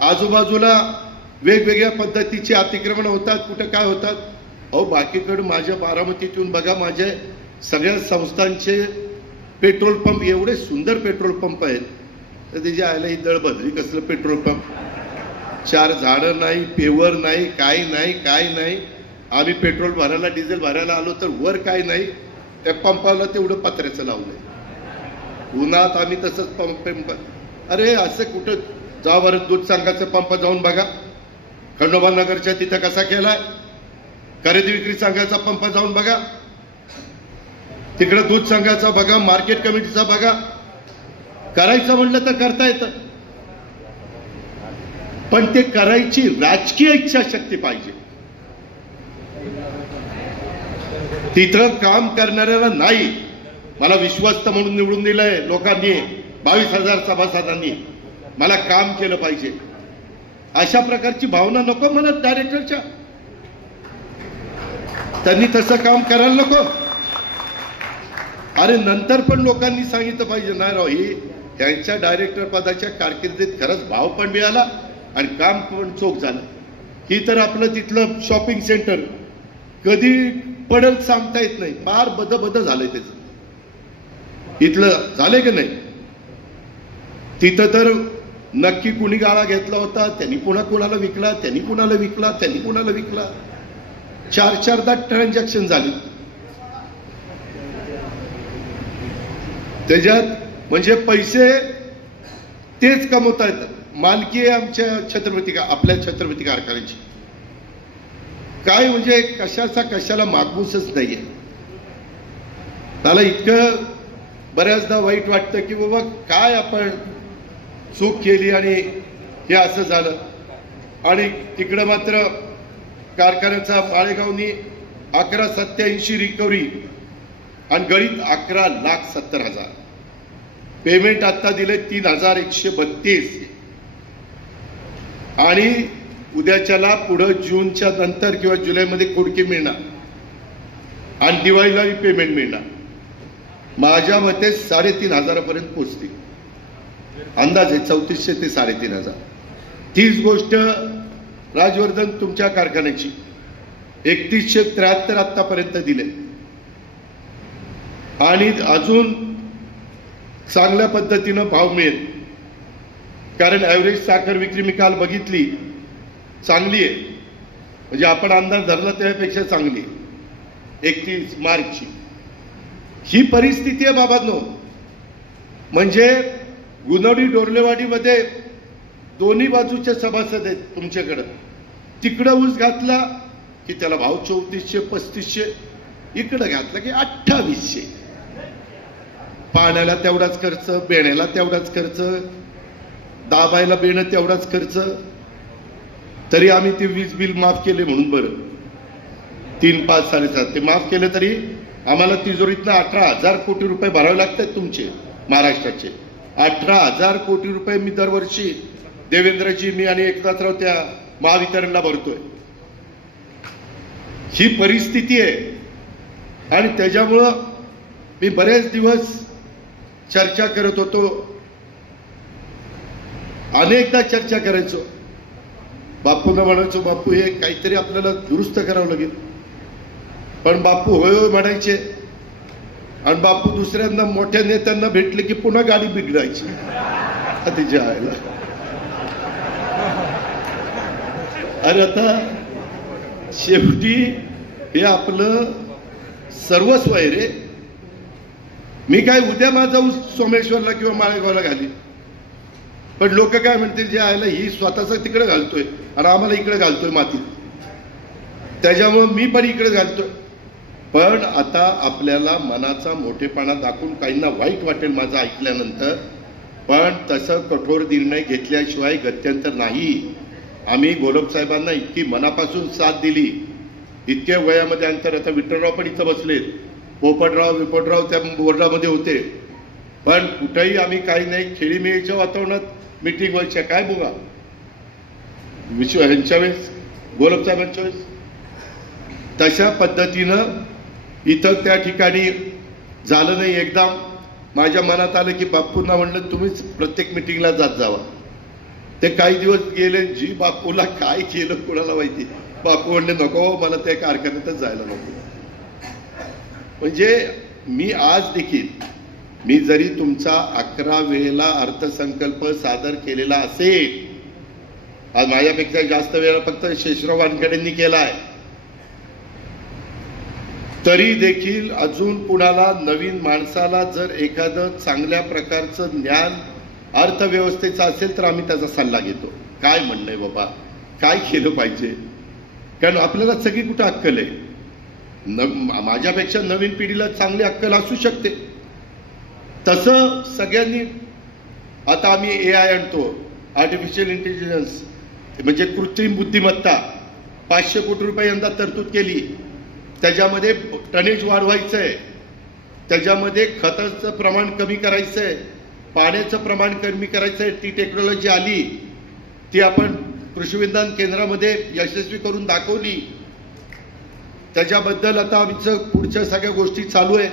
आजूबाजूला वेगवेगळ्या पद्धतीचे अतिक्रमण होतात, कुठं काय होतात. अहो बाकीकडे माझ्या बारामतीतून बघा, माझ्या सगळ्या संस्थांचे पेट्रोल पंप, एवढे सुंदर पेट्रोल पंप आहेत. तर त्याच्या आयला ही दळबदरी कसलं पेट्रोल पंप. 4 झाडं नाही, पेवर नाही, काय नाही काय नाही. आम्ही पेट्रोल भरायला डिझेल भरायला आलो तर वर काय नाही. त्या पंपाला तेवढं पत्र्याचं लावलंय. उन्हात आम्ही तसंच पंप. अरे असं कुठं जा बरं. दूध संघाचा पंप जाऊन बघा, खंडोबा नगरच्या तिथं कसा केलाय. खरेदी विक्री संघाचा पंप जाऊन बघा, तिकडे दूध संघाचा बघा, मार्केट कमिटीचा बघा. करायचं म्हणलं तर करता येतं, पण ते करायची राजकीय इच्छाशक्ती पाहिजे. तिथं काम करणाऱ्याला नाही. मला विश्वस्त म्हणून निवडून दिलंय लोकांनी, 22,000 सभासदांनी. मला काम केलं पाहिजे अशा प्रकारची भावना नको मला डायरेक्टरच्या. त्यांनी तसं काम करायला नको. अरे नंतर पण लोकांनी सांगितलं पाहिजे नाही राव, ही यांच्या डायरेक्टर पदाच्या कारकिर्दीत खरंच भाव पण मिळाला आणि काम पण चोख झालं. ही तर आपलं तिथलं शॉपिंग सेंटर कधी पडल सांगता येत नाही. फार बद झालंय त्याचं. इथलं झालंय की नाही. तिथं तर नक्की कुणी गाळा घेतला होता, त्यांनी पुन्हा कुणाला विकला, त्यांनी कुणाला विकला, त्यांनी कुणाला विकला. 4-4दा ट्रान्झॅक्शन झाली त्याच्यात. म्हणजे पैसे तेच कमवतायत. मालकी आहे आमच्या आपल्या छत्रपती कारखान्याची. काय म्हणजे कशाला मागूसच नाहीये. मला इतकं बऱ्याचदा वाईट वाटतं की बाबा काय आपण चूक केली आणि हे असं झालं. आणि तिकडं मात्र कारखान्याचा माळेगावनी 1187 रिकव्हरी आणि गळीत 11,70,000. पेमेंट आता दिले 3,132. आणि उद्याच्याला पुढं जूनच्या नंतर किंवा जुलैमध्ये खोडकी मिळणार आणि दिवाळीलाही पेमेंट मिळणार. माझ्या मते 3,500 पर्यंत पोहोचतील. अंदाजे 3,400 ते 3,500. तीच गोष्ट राजवर्धन तुमच्या कारखान्याची 3,173 आतापर्यंत दिले. आणि अजून चांगल्या पद्धतीनं भाव मिळेल. कारण ॲव्हरेज साखर विक्री मी काल बघितली, चांगली आहे. म्हणजे आपण अंदाज धरला त्यापेक्षा चांगली आहे 31 मार्चची. ही परिस्थिती आहे बाबांनो. म्हणजे गुणवडी डोर्लेवाडीमध्ये दोन्ही बाजूचे सभासद आहेत तुमच्याकडं. तिकडं ऊस घातला की त्याला भाव 3400-3500, इकडं घातला की 2800. पाण्याला तेवढाच खर्च, बेण्याला तेवढाच खर्च, दाबायला बेणं तेवढाच खर्च. तरी आम्ही ते वीज बिल माफ केले म्हणून बरं 3, 5, 7.5 ते माफ केलं तरी आम्हाला तिजोरीतनं 18,000 कोटी रुपये भरावे लागतात तुमचे महाराष्ट्राचे. 18,000 कोटी रुपये मी दरवर्षी देवेंद्रजी, मी आणि एकनाथराव त्या महावितरणला भरतोय. ही परिस्थिती आहे. आणि त्याच्यामुळं मी बरेच दिवस चर्चा करत होतो. अनेकदा चर्चा करायचो. बापूंना म्हणायचो, बापू हे काहीतरी आपल्याला दुरुस्त करावं लागेल. पण बापू होय होय म्हणायचे. आणि बापू दुसऱ्यांदा मोठ्या नेत्यांना भेटले की पुन्हा गाडी बिघडायची. तिच्या आईला अरे आता शेवटी हे आपलं सर्वस्व आहे रे. मी काय उद्या माझा सोमेश्वरला किंवा माळेगावला घाली, पण लोक काय म्हणतील जे आयला ही स्वतःच तिकडे घालतोय आणि आम्हाला इकडे घालतोय मातीत, त्याच्यामुळे मी पण इकडे घालतोय. पण आता आपल्याला मनाचा मोठेपणा दाखवून काहींना वाईट वाटेल माझं ऐकल्यानंतर, पण तसं कठोर निर्णय घेतल्याशिवाय गत्यंतर नाही. आम्ही गोलब साहेबांना इतकी मनापासून साथ दिली, इतक्या वयामध्ये अंतर. आता विठ्ठलराव पण इथं बसलेत, पोपटराव त्या बोर्डामध्ये होते, पण कुठेही आम्ही काही नाही. खेळीमेळीच्या वातावरणात मिटिंग व्हायच्या. काय बघा ह्यांच्या वेळेस, गोलब साहेबांच्या वेळेस तशा पद्धतीनं इथं त्या ठिकाणी झालं नाही. एकदा माझ्या मनात आलं की बापूंना म्हणलं तुम्हीच प्रत्येक मिटिंगला जात जावा. ते काही दिवस गेले, जी बापूला काय केलं कोणाला माहिती. बापू म्हणले नको, मला त्या कारखान्यातच जायला नको. म्हणजे मी आज देखील, मी जरी तुमचा 11 वेळेला अर्थसंकल्प सादर केलेला असेल, आज माझ्यापेक्षा जास्त वेळा फक्त शेषराव वानखेडेंनी केलाय, तरी देखील अजून कुणाला नवीन माणसाला जर एखादं चांगल्या प्रकारचं ज्ञान अर्थव्यवस्थेचं असेल तर आम्ही त्याचा सल्ला घेतो. काय म्हणणं आहे बाबा, काय केलं पाहिजे, कारण आपल्याला सगळी कुठं अक्कल आहे. माझ्यापेक्षा नवीन पिढीला चांगली अक्कल असू शकते. तसं सगळ्यांनी, आता आम्ही AI आणतो, आर्टिफिशियल इंटेलिजन्स म्हणजे कृत्रिम बुद्धिमत्ता, 500 कोटी रुपये यंदा तरतूद केली. त्याच्यामध्ये टनेज वाढवायचं आहे, त्याच्यामध्ये खताचं प्रमाण कमी करायचं आहे, पाण्याचं प्रमाण कमी करायचं आहे. ती टेक्नॉलॉजी आली, ती आपण कृषी विज्ञान केंद्रामध्ये यशस्वी करून दाखवली. त्याच्याबद्दल आता आमचं पुढच्या सगळ्या गोष्टी चालू आहेत.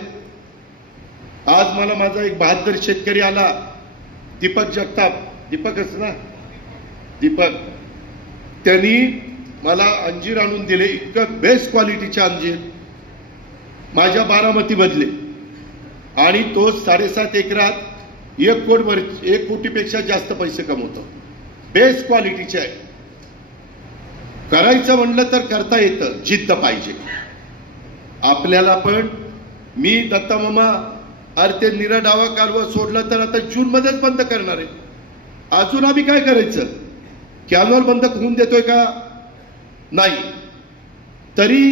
आज मला माझा एक बहादर शेतकरी आला, दीपक जगताप, दीपकच ना, दीपक, त्यांनी मला अंजीर आणून दिले, इतकं बेस्ट क्वालिटीचे अंजीर माझ्या बारामतीमधले, आणि तो 7.5 एकरात 1 कोटीपेक्षा जास्त पैसे कमवतो. बेस्ट क्वालिटीचे आहे. करायचं म्हणलं तर करता येतं, जिद्द पाहिजे आपल्याला. पण मी दत्तामामा अरे ते निराडावा कालवा सोडला तर आता जून मध्येच बंद करणार आहे. अजून आम्ही काय करायचं, कॅनॉल बंद होऊन देतोय का नाही, तरी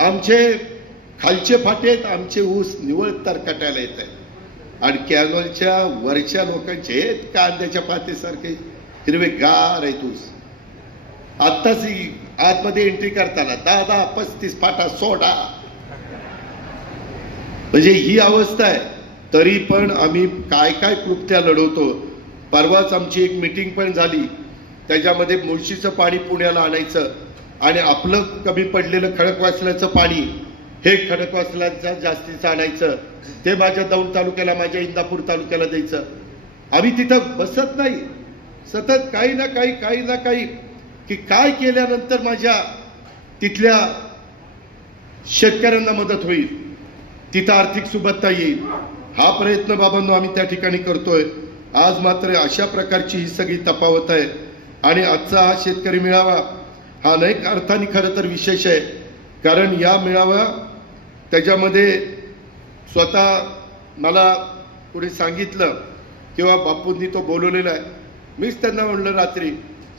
आमचे खालचे फाटेत आमचे ऊस निवळ तरकटायला येत आहे. आणि कॅनॉलच्या वरच्या लोकांचे कांद्याच्या पातेसारखे हिरवेगार आहेत ऊस. आत्ताच आतमध्ये एंट्री करताना 10-35 फाटा सोडा, म्हणजे ही अवस्था आहे. तरी पण आम्ही काय काय कृत्या लढवतो. परवाच आमची एक मीटिंग पण झाली, त्याच्यामध्ये मुळशीचं पाणी पुण्याला आणायचं आणि आपलं कमी पडलेलं खडकवासल्याचं पाणी हे खडकवासल्याचं जास्तीचं आणायचं, ते माझ्या दौंड तालुक्याला, माझ्या इंदापूर तालुक्याला द्यायचं. आम्ही तिथं बसत नाही, सतत काही ना काही की काय केल्यानंतर माझ्या तिथल्या शेतकऱ्यांना मदत होईल, तिथं आर्थिक सुबत्ता येईल, हा प्रयत्न बाबांनो आम्ही त्या ठिकाणी करतोय. आज मात्र अशा प्रकारची ही सगळी तफावत आहे. आणि आजचा हा शेतकरी मेळावा हा अनेक अर्थाने खरं तर विशेष आहे, कारण या मेळावा त्याच्यामध्ये स्वतः मला कोणी सांगितलं किंवा बापूंनी तो बोलवलेला आहे. मीच त्यांना म्हणलं रात्री,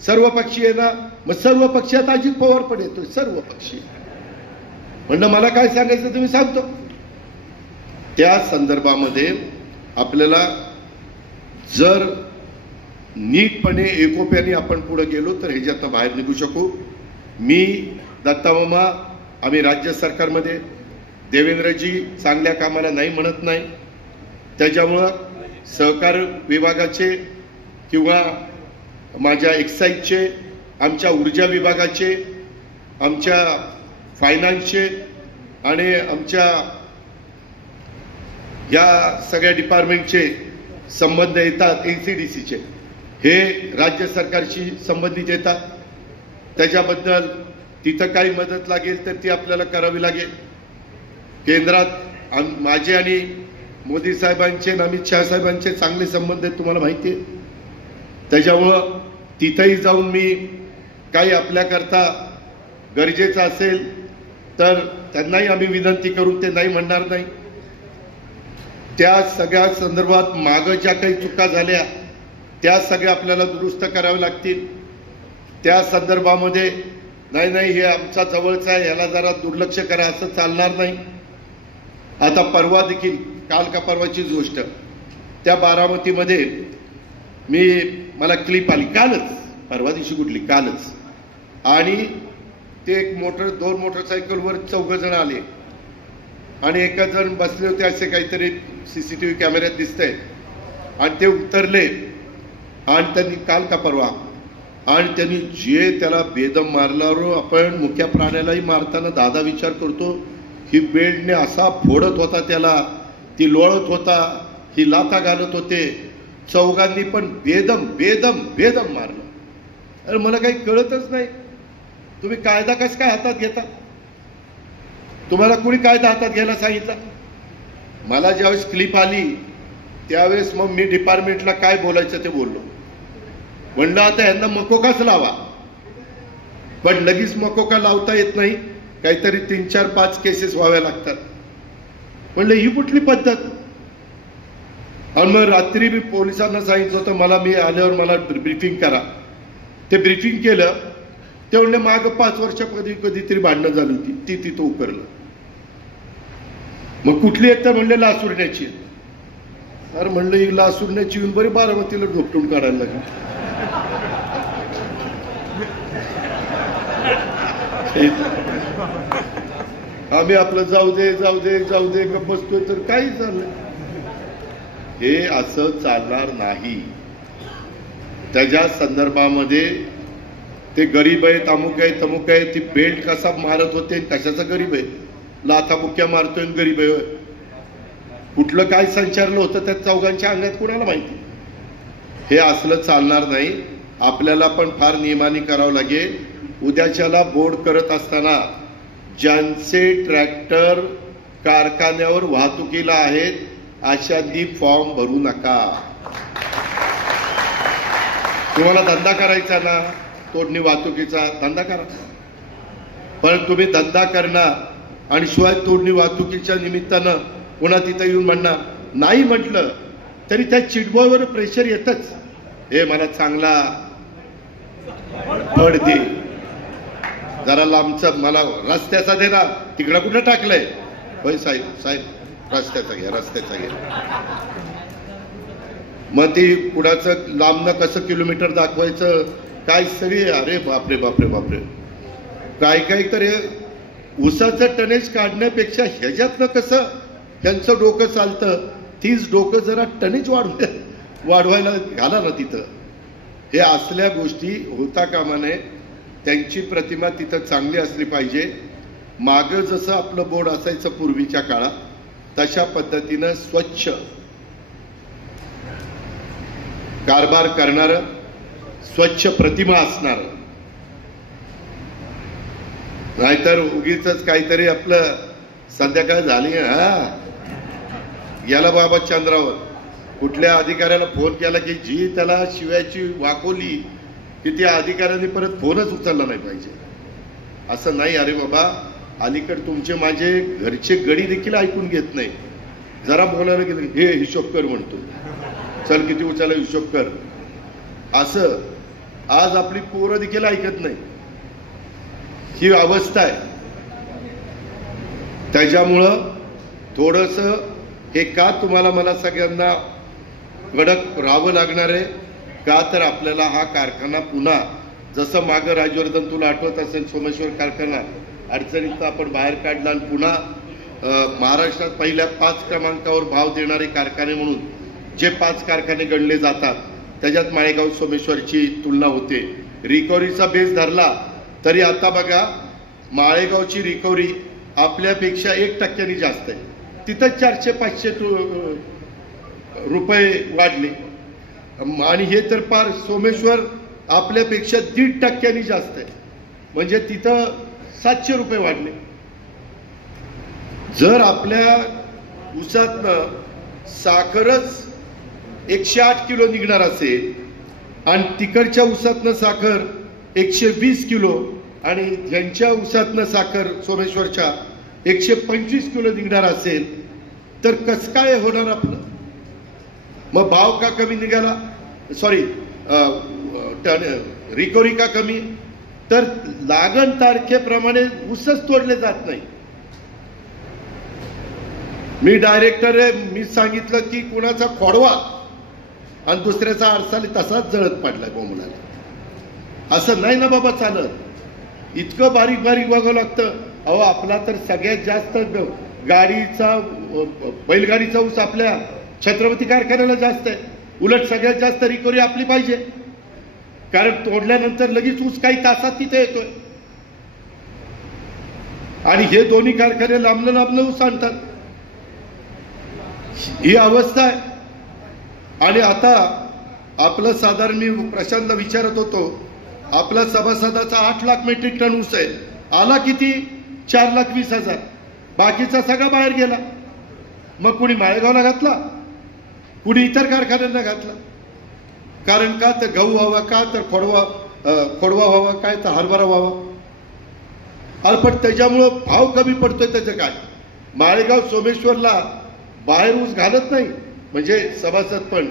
सर्व पक्षी आहे ना, मग सर्व पक्षात अजित पवार पण येतोय, सर्व पक्षी. म्हणलं मला काय सांगायचं तुम्ही सांगतो. त्या संदर्भामध्ये आपल्याला जर नीटपणे एकोप्याने आपण पुढे गेलो तर ह्याच्यातनं बाहेर निघू शकू. मी दत्तामामा, आम्ही राज्य सरकारमध्ये देवेंद्रजी चांगल्या कामाला नाही म्हणत नाही, त्याच्यामुळं सहकार विभागाचे किंवा माझ्या एक्साईजचे, आमच्या ऊर्जा विभागाचे, आमच्या फायनान्सचे आणि आमच्या या सगळ्या डिपार्टमेंटचे संबंध येतात. NCDCचे हे राज्य सरकारशी संबंधित येतात. त्याच्याबद्दल तिथं काही मदत लागेल तर ती आपल्याला करावी लागेल. केंद्रात माझे आणि मोदी साहेबांचे आणि अमित शहा साहेबांचे चांगले संबंध आहेत तुम्हाला माहिती आहे. त्याच्यामुळं तिथेही जाऊन मी काही आपल्याकरता गरजेचं असेल तर त्यांनाही आम्ही विनंती करू, ते नाही म्हणणार नाही. त्या सगळ्या संदर्भात मागं ज्या काही चुका झाल्या त्या सगळ्या आपल्याला दुरुस्त कराव्या लागतील. त्या संदर्भामध्ये नाही हे आमचा जवळचा आहे, याला जरा दुर्लक्ष करा असं चालणार नाही. आता परवा देखील, काल का परवाचीच गोष्ट, त्या बारामतीमध्ये मला क्लिप आली कालच, परवा दिवशी कुठली, कालच, आणि ते एक दोन मोटरसायकलवर 4 जण आले आणि एक जण बसले होते असे काहीतरी सीसीटीव्ही कॅमेऱ्यात दिसतंय, आणि ते उतरले आणि त्यांनी काल का परवा, आणि त्यांनी जे त्याला बेदम मारल्यावर आपण मुख्या प्राण्यालाही मारताना दादा विचार करतो, ही बेल्टने असा फोडत होता त्याला, ती लोळत होता, ही लाथा घालत होते, चौघांनी पण बेदम बेदम बेदम मारलं. अरे मला काही कळतच नाही, तुम्ही कायदा कसं काय हातात घेता? तुम्हाला कोणी कायदा हातात घ्यायला सांगितलं? मला ज्यावेळेस क्लिप आली त्यावेळेस मग मी डिपार्टमेंटला काय बोलायचं ते बोललो. म्हणलं आता यांना मकोकाच लावा, पण लगेच मकोका लावता येत नाही, काहीतरी 3, 4, 5 केसेस व्हाव्या लागतात. म्हणलं ही कुठली पद्धत? आणि मग रात्री मी पोलिसांना सांगितलं होतं मी आल्यावर मला ब्रीफिंग करा. ते ब्रीफिंग केलं. ते म्हणले मागं 5 वर्ष कधीतरी भांडणं झाली होती, ती तिथं उकरलं. मग कुठली आहेत तर म्हणले लासुरण्याची. अरे म्हणलं ही लासुरण्याची येऊन बरी बारामतीला ढोपटून काढायला लागली. आम्ही आपलं जाऊ दे बसतोय तर काही झालं. हे असं चालणार नाही. त्याच्या संदर्भामध्ये ते गरीब आहे, अमुक आहे तमुक आहे, ती बेल्ट कसा मारत होते, कशाचा गरीब आहे, लाथा बुक्या मारतोय गरीब आहे. कुठलं काय संचारलं होतं त्या चौघांच्या अंगात कुणाला माहिती. हे असलं चालणार नाही. आपल्याला पण फार नियमाने करावं लागेल. उद्याच्याला बोर्ड करत असताना ज्यांचे ट्रॅक्टर कारखान्यावर वाहतुकीला आहेत अशांनी फॉर्म भरू नका. तुम्हाला धंदा करायचा ना तोडणी वाहतुकीचा, धंदा करा, पण तुम्ही धंदा करणार आणि शिवाय तोडणी वाहतुकीच्या निमित्तानं पुन्हा तिथं येऊन म्हणणार. नाही म्हटलं तरी त्या चिटबॉयवर प्रेशर येतच. हे मला चांगला फळ दे, जरा लांबचं मला रस्त्याचा दे ना, तिकडं कुठं टाकलंय? होय साहेब रस्त्याचा घ्या. मग ती पुढाचं लांबनं कसं किलोमीटर दाखवायचं काय सगळी, अरे बापरे बापरे बापरे. काय तर ऊसाचं टनेज काढण्यापेक्षा ह्याच्यातनं कसं त्यांचं डोकं चालतं, तीच डोकं जरा टनेज वाढवायला घाला ना तिथं. हे असल्या गोष्टी होता कामा नये. त्यांची प्रतिमा तिथं चांगली असली पाहिजे. मागं जसं आपलं बोर्ड असायचं पूर्वीच्या काळात तशा पद्धतीनं स्वच्छ कारभार करणारं, स्वच्छ प्रतिमा असणार. नाहीतर उगीच काहीतरी आपलं संध्याकाळ झाली, याला बाबा चंद्रावर कुठल्या अधिकाऱ्याला फोन केला की जी त्याला शिव्याची वाकोली की त्या अधिकाऱ्यांनी परत फोनच उचलला नाही पाहिजे. असं नाही. अरे बाबा अलीकडे तुमचे माझे घरचे गडी देखील ऐकून घेत नाही. जरा बोलायला गेलं हे हिशोब कर म्हणतो, चल किती उचलला हिशोब कर. असं आज आपली पोरं देखील ऐकत नाही. ही अवस्था आहे. त्याच्यामुळं थोडस हे का तुम्हाला मला सगळ्यांना कडक राहावं लागणार आहे का, तर आपल्याला हा कारखाना पुन्हा जसं मागं राजवर्धन तुला आठवत असेल सोमेश्वर कारखाना अडचणीत आपण बाहेर काढला आणि पुन्हा महाराष्ट्रात पहिल्या 5 क्रमांकावर भाव देणारे कारखाने म्हणून जे 5 कारखाने गणले जातात त्याच्यात माळेगाव सोमेश्वरची तुलना होते. रिकव्हरीचा बेस धरला तरी आता बघा माळेगावची रिकव्हरी आपल्यापेक्षा 1% जास्त आहे. तिथं 400-500 रुपये वाढले आणि हे तर पार सोमेश्वर आपल्यापेक्षा 1.5% जास्त आहे, म्हणजे तिथं 700 रुपये वाढले. जर आपल्या ऊसातनं साखरच 108 किलो निघणार असेल आणि तिकडच्या ऊसातनं साखर 120 किलो आणि ह्यांच्या ऊसातनं साखर सोमेश्वरच्या 125 किलो निघणार असेल तर कसं काय होणार आपलं? मग भाव का कमी निघाला? सॉरी, रिकव्हरी का कमी? तर लागण तारखेप्रमाणे ऊसच तोडले जात नाही. मी डायरेक्टर आहे, मी सांगितलं की कुणाचा खोडवा आणि दुसऱ्याचा आरसाले तसाच जळत पडला गोमुलाला. असं नाही ना बाबा चालत. इतकं बारीक बारीक बघावं लागतं. अहो, आपला तर सगळ्यात जास्त गाडीचा बैलगाडीचा ऊस आपल्या छत्रपती कारखान्याला जास्त आहे. उलट सगळ्यात जास्त रिकव्हरी आपली पाहिजे, कारण तोडल्यानंतर लगेच ऊस काही तासात तिथे येतोय आणि हे दोन्ही कारखाने लांबलं लांबलं ऊस आणतात. ही अवस्था आहे. आणि आता आपलं साधारण मी प्रशांतला विचारत होतो, आपला सभासदाचा 8 लाख मेट्रिक टन ऊस आहे. आला किती? 4,20,000. बाकीचा सगळा बाहेर गेला. मग कुणी माळेगावला घातला, कुणी इतर कारखान्यांना घातला. कारण का तर गहू व्हावा, का तर खोडवा व्हावा, काय तर हरभरा व्हावा. अरे पण त्याच्यामुळं भाव कमी पडतोय. त्याचं काय? माळेगाव सोमेश्वरला बाहेर ऊस घालत नाही म्हणजे सभासद पण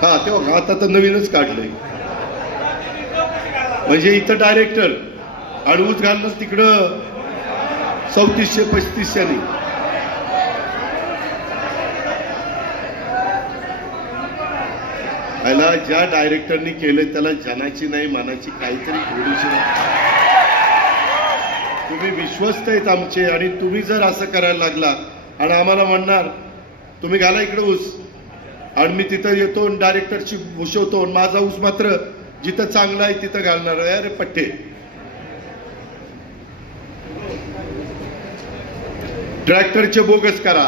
हा तेव्हा आता तर नवीनच काढलंय. म्हणजे इथं डायरेक्टर आणि ऊस घालणं तिकडं 3400-3500. याला ज्या डायरेक्टरनी केलं त्याला जनाची नाही मानाची काहीतरी थोडीशी. तुम्ही विश्वस्त आहेत आमचे आणि तुम्ही जर असं करायला लागला आणि आम्हाला म्हणणार तुम्ही घाला इकडे ऊस आणि मी तिथं येतो आणि डायरेक्टरची घुसवतो आणि माझा ऊस मात्र जिथं चांगला आहे तिथं घालणार आहे. अरे पट्टे, ट्रॅक्टरचे बोगस करा.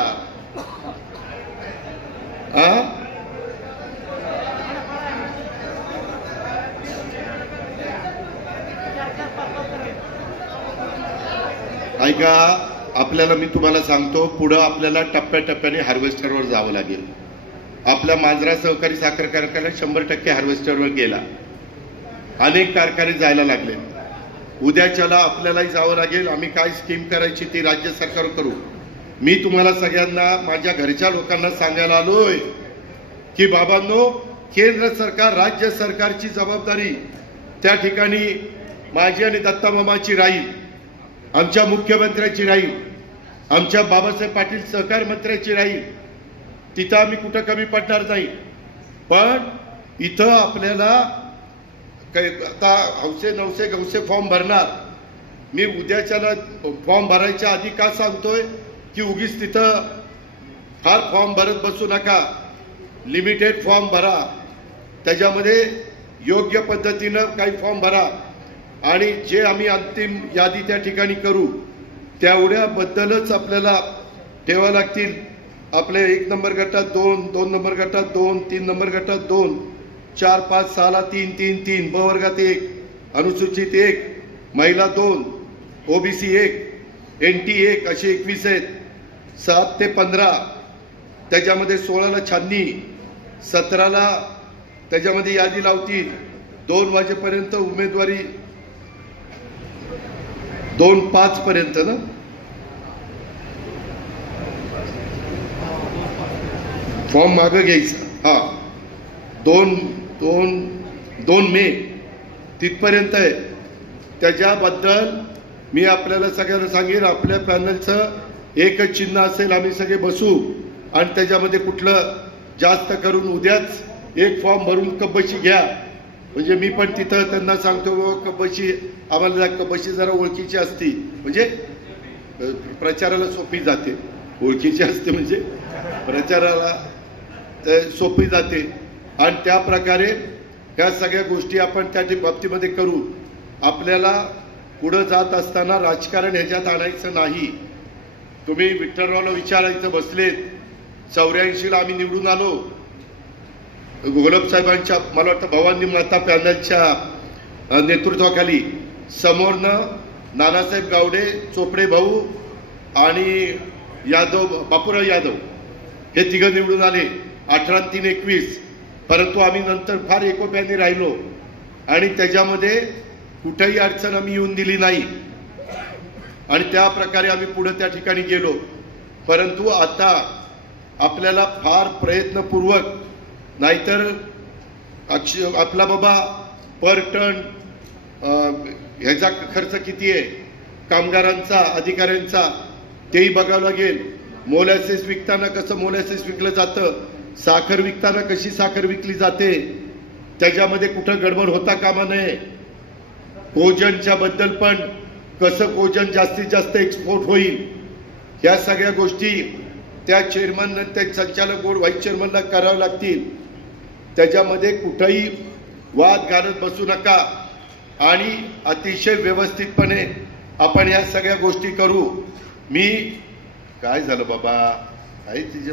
ऐका, आपल्याला मी तुम्हाला सांगतो, पुढं आपल्याला टप्प्याटप्प्याने हार्वेस्टरवर जावं लागेल. आपल्या मांजरा सहकारी साखर कारखाना 100% हार्वेस्टरवर गेला. अनेक कारखाने जायला लागले. उद्याच्याला आपल्यालाही जावं लागेल. आम्ही काय स्कीम करायची ती राज्य सरकार करू. मी तुम्हाला सगळ्यांना, माझ्या घरच्या लोकांना सांगायला आलोय की बाबांनो, केंद्र सरकार, राज्य सरकारची जबाबदारी त्या ठिकाणी माझी आणि दत्तामामाची राहील, आमच्या मुख्यमंत्र्याची राहील, आमच्या बाबासाहेब पाटील सहकार मंत्र्याची राहील. तिथं आम्ही कुठं कमी पडणार नाही. पण इथं आपल्याला आता हौसे नवसे गवसे फॉर्म भरणार. मी उद्याच्याला फॉर्म भरायच्या आधी का सांगतोय की उगीच तिथं फार फॉर्म भरत बसू नका. लिमिटेड फॉर्म भरा, त्याच्यामध्ये योग्य पद्धतीनं काही फॉर्म भरा आणि जे आम्ही अंतिम यादी त्या ठिकाणी करू तेवढ्याबद्दलच आपल्याला ठेवावं लागतील. आपले 1 नंबर गटात 2, 2 नंबर गटात 2, 3 नंबर गटात 2, 4, 5, 6ला 3, 3, 3, ब वर्गात 1, अनुसूचित 1, महिला 2, ओबीसी 1, NT 1, असे 21 आहेत. 7 ते 15, त्याच्यामध्ये 16ला छाननी, 17ला त्याच्यामध्ये यादी लावतील. 2 वाजेपर्यंत उमेदवारी, 2-5 पर्यंत ना, फॉर्म मागं घ्यायचा. 2 मे तिथपर्यंत आहे. त्याच्याबद्दल मी आपल्याला सगळ्यांना सांगेन, आपल्या पॅनलचं एकच चिन्ह असेल. आम्ही सगळे बसू आणि त्याच्यामध्ये कुठलं जास्त करून उद्याच एक फॉर्म भरून कब्बशी घ्या. म्हणजे मी पण तिथं त्यांना सांगतो कब्बशी, आम्हाला कब्बशी जरा ओळखीची असती म्हणजे प्रचाराला सोपी जाते. ओळखीची असते म्हणजे प्रचाराला सोपी जाते. आणि त्या प्रकारे ह्या सगळ्या गोष्टी आपण त्या बाबतीमध्ये करू. आपल्याला पुढं जात असताना राजकारण ह्याच्यात आणायचं नाही. तुम्ही विठ्ठलरावला विचारायचं बसलेत. 84ला आम्ही निवडून आलो. घोलप साहेबांच्या, मला वाटतं भवानी माता पॅनलच्या नेतृत्वाखाली समोरनं नानासाहेब गावडे, चोपडे भाऊ आणि यादव, बापूराव यादव हे तिघं निवडून आले 18-3-21. परंतु आम्ही नंतर फार एकोप्याने राहिलो आणि त्याच्यामध्ये कुठेही अडचण आम्ही येऊन दिली नाही आणि त्या प्रकारे आम्ही पुढे त्या ठिकाणी गेलो. परंतु आता आपल्याला फार प्रयत्नपूर्वक, नाहीतर आपला बाबा पर टन ह्याचा खर्च किती आहे, कामगारांचा, अधिकाऱ्यांचा, तेही बघावं लागेल. मोलॅसिस विकताना कसं मोलॅसिस विकलं जातं, साखर विकताना कशी साखर विकली जाते, त्याच्यामध्ये कुठं गडबड होता कामा नये. कोजनच्या बद्दल पण कसं कोजन जास्तीत जास्त एक्सपोर्ट होईल, या सगळ्या गोष्टी त्या चेअरमन, त्या संचालक बोर्ड, व्हाईस चेअरमनला करावं लागतील. त्याच्यामध्ये कुठंही वाद घालत बसू नका आणि अतिशय व्यवस्थितपणे आपण या सगळ्या गोष्टी करू. मी काय झालं बाबा, काय तिचे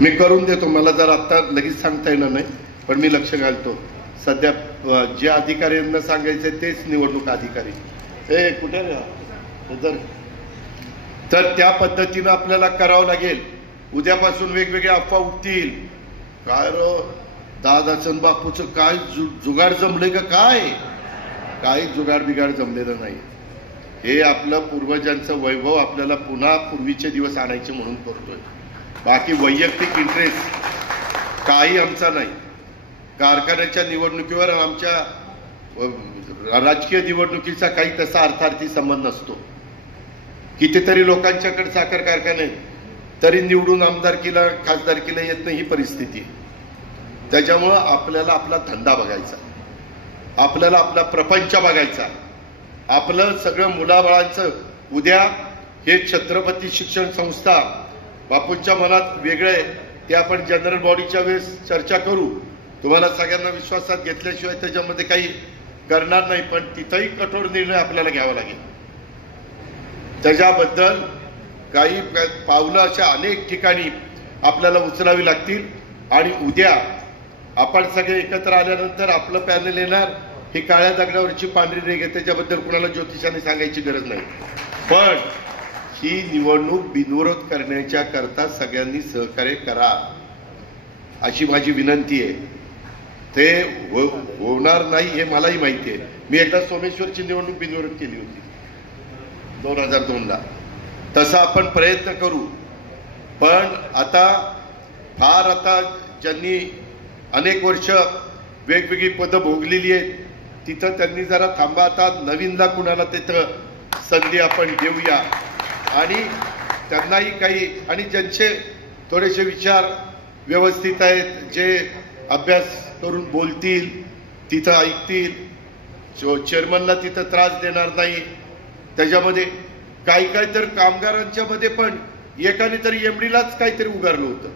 मी करून देतो, मला जर आता लगेच सांगता येणार नाही, पण मी लक्ष घालतो. सध्या जे अधिकाऱ्यांना सांगायचे तेच निवडणूक अधिकारी कुठे तर त्या पद्धतीनं आपल्याला करावं लागेल. उद्यापासून वेगवेगळ्या अफवा उठतील. काय दादाचं बापूचं काय जुगाड जमले का काय, काही जुगाड बिगाड जमलेलं नाही. हे आपलं पूर्वजांचं वैभव आपल्याला पुन्हा पूर्वीचे दिवस आणायचे म्हणून करतोय. बाकी वैयक्तिक इंटरेस्ट काही आमचा नाही. कारखान्याच्या निवडणुकीवर आमच्या राजकीय निवडणुकीचा काही तसा अर्थार्थी संबंध नसतो. कितीतरी लोकांच्याकडे साखर कारखाने तरी निवडून आमदारकीला, खासदारकीला येत नाही, ही परिस्थिती. त्याच्यामुळं आपल्याला आपला धंदा बघायचा, आपल्याला आपला प्रपंच बघायचा, आपलं सगळं मुलाबाळांचं. उद्या हे छत्रपती शिक्षण संस्था बापूंच्या मनात वेगळे, ते आपण जनरल बॉडीच्या वेळेस चर्चा करू. तुम्हाला सगळ्यांना विश्वासात घेतल्याशिवाय त्याच्यामध्ये काही करणार नाही, पण तिथंही कठोर निर्णय आपल्याला घ्यावा लागेल. त्याच्याबद्दल काही पावलं अशा अनेक ठिकाणी आपल्याला उचलावी लागतील. आणि उद्या आपण सगळे एकत्र आल्यानंतर आपलं पॅनल येणार, ही काळ्या दगडावरची पांढरी रेघ आहे, त्याच्याबद्दल कुणाला ज्योतिषाने सांगायची गरज नाही. पण ही निवडणूक बिनविरोध करण्याच्या करता सगळ्यांनी सहकार्य करा अशी माझी विनंती आहे. ते होणार नाही हे मलाही माहिती आहे. मी एकदा सोमेश्वरची निवडणूक बिनविरोध केली होती 2002ला. तसा आपण प्रयत्न करू. पण आता ज्यांनी अनेक वर्ष वेगवेगळी पदं भोगलेली आहेत तिथं त्यांनी जरा थांबा. आता नवीनला कुणाला तिथं संधी आपण देऊया आणि त्यांनाही काही, आणि ज्यांचे थोडेसे विचार व्यवस्थित आहेत, जे अभ्यास करून बोलतील, तिथं ऐकतील, चेअरमनला तिथं त्रास देणार नाही. त्याच्यामध्ये काही तर कामगारांच्या मध्ये पण एकाने तरी एमडीलाच काहीतरी उगारलं होतं.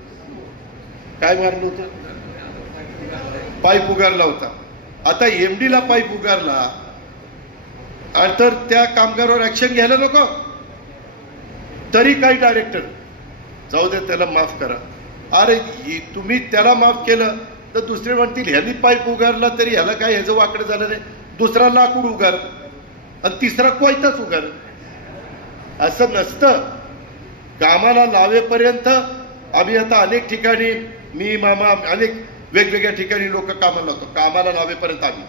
काय मारलं होतं? पाईप उगारला होता. आता एमडीला पाईप उगारला आणि तर त्या कामगारावर ऍक्शन घ्यायला नको. तरी काही डायरेक्टर जाऊ दे, त्याला माफ करा. अरे तुम्ही त्याला माफ केलं तर दुसरे म्हणतील ह्यानी पाईप उगारला तरी ह्याला काय, ह्याचं वाकडं झालं नाही, दुसरा लाकूड उगार आणि तिसरा कोयताच उगार. असं नसतं. कामाला लावेपर्यंत आम्ही आता अनेक ठिकाणी, मी मामा अनेक वेगवेगळ्या ठिकाणी लोक कामाला लावतो. कामाला लावेपर्यंत आम्ही,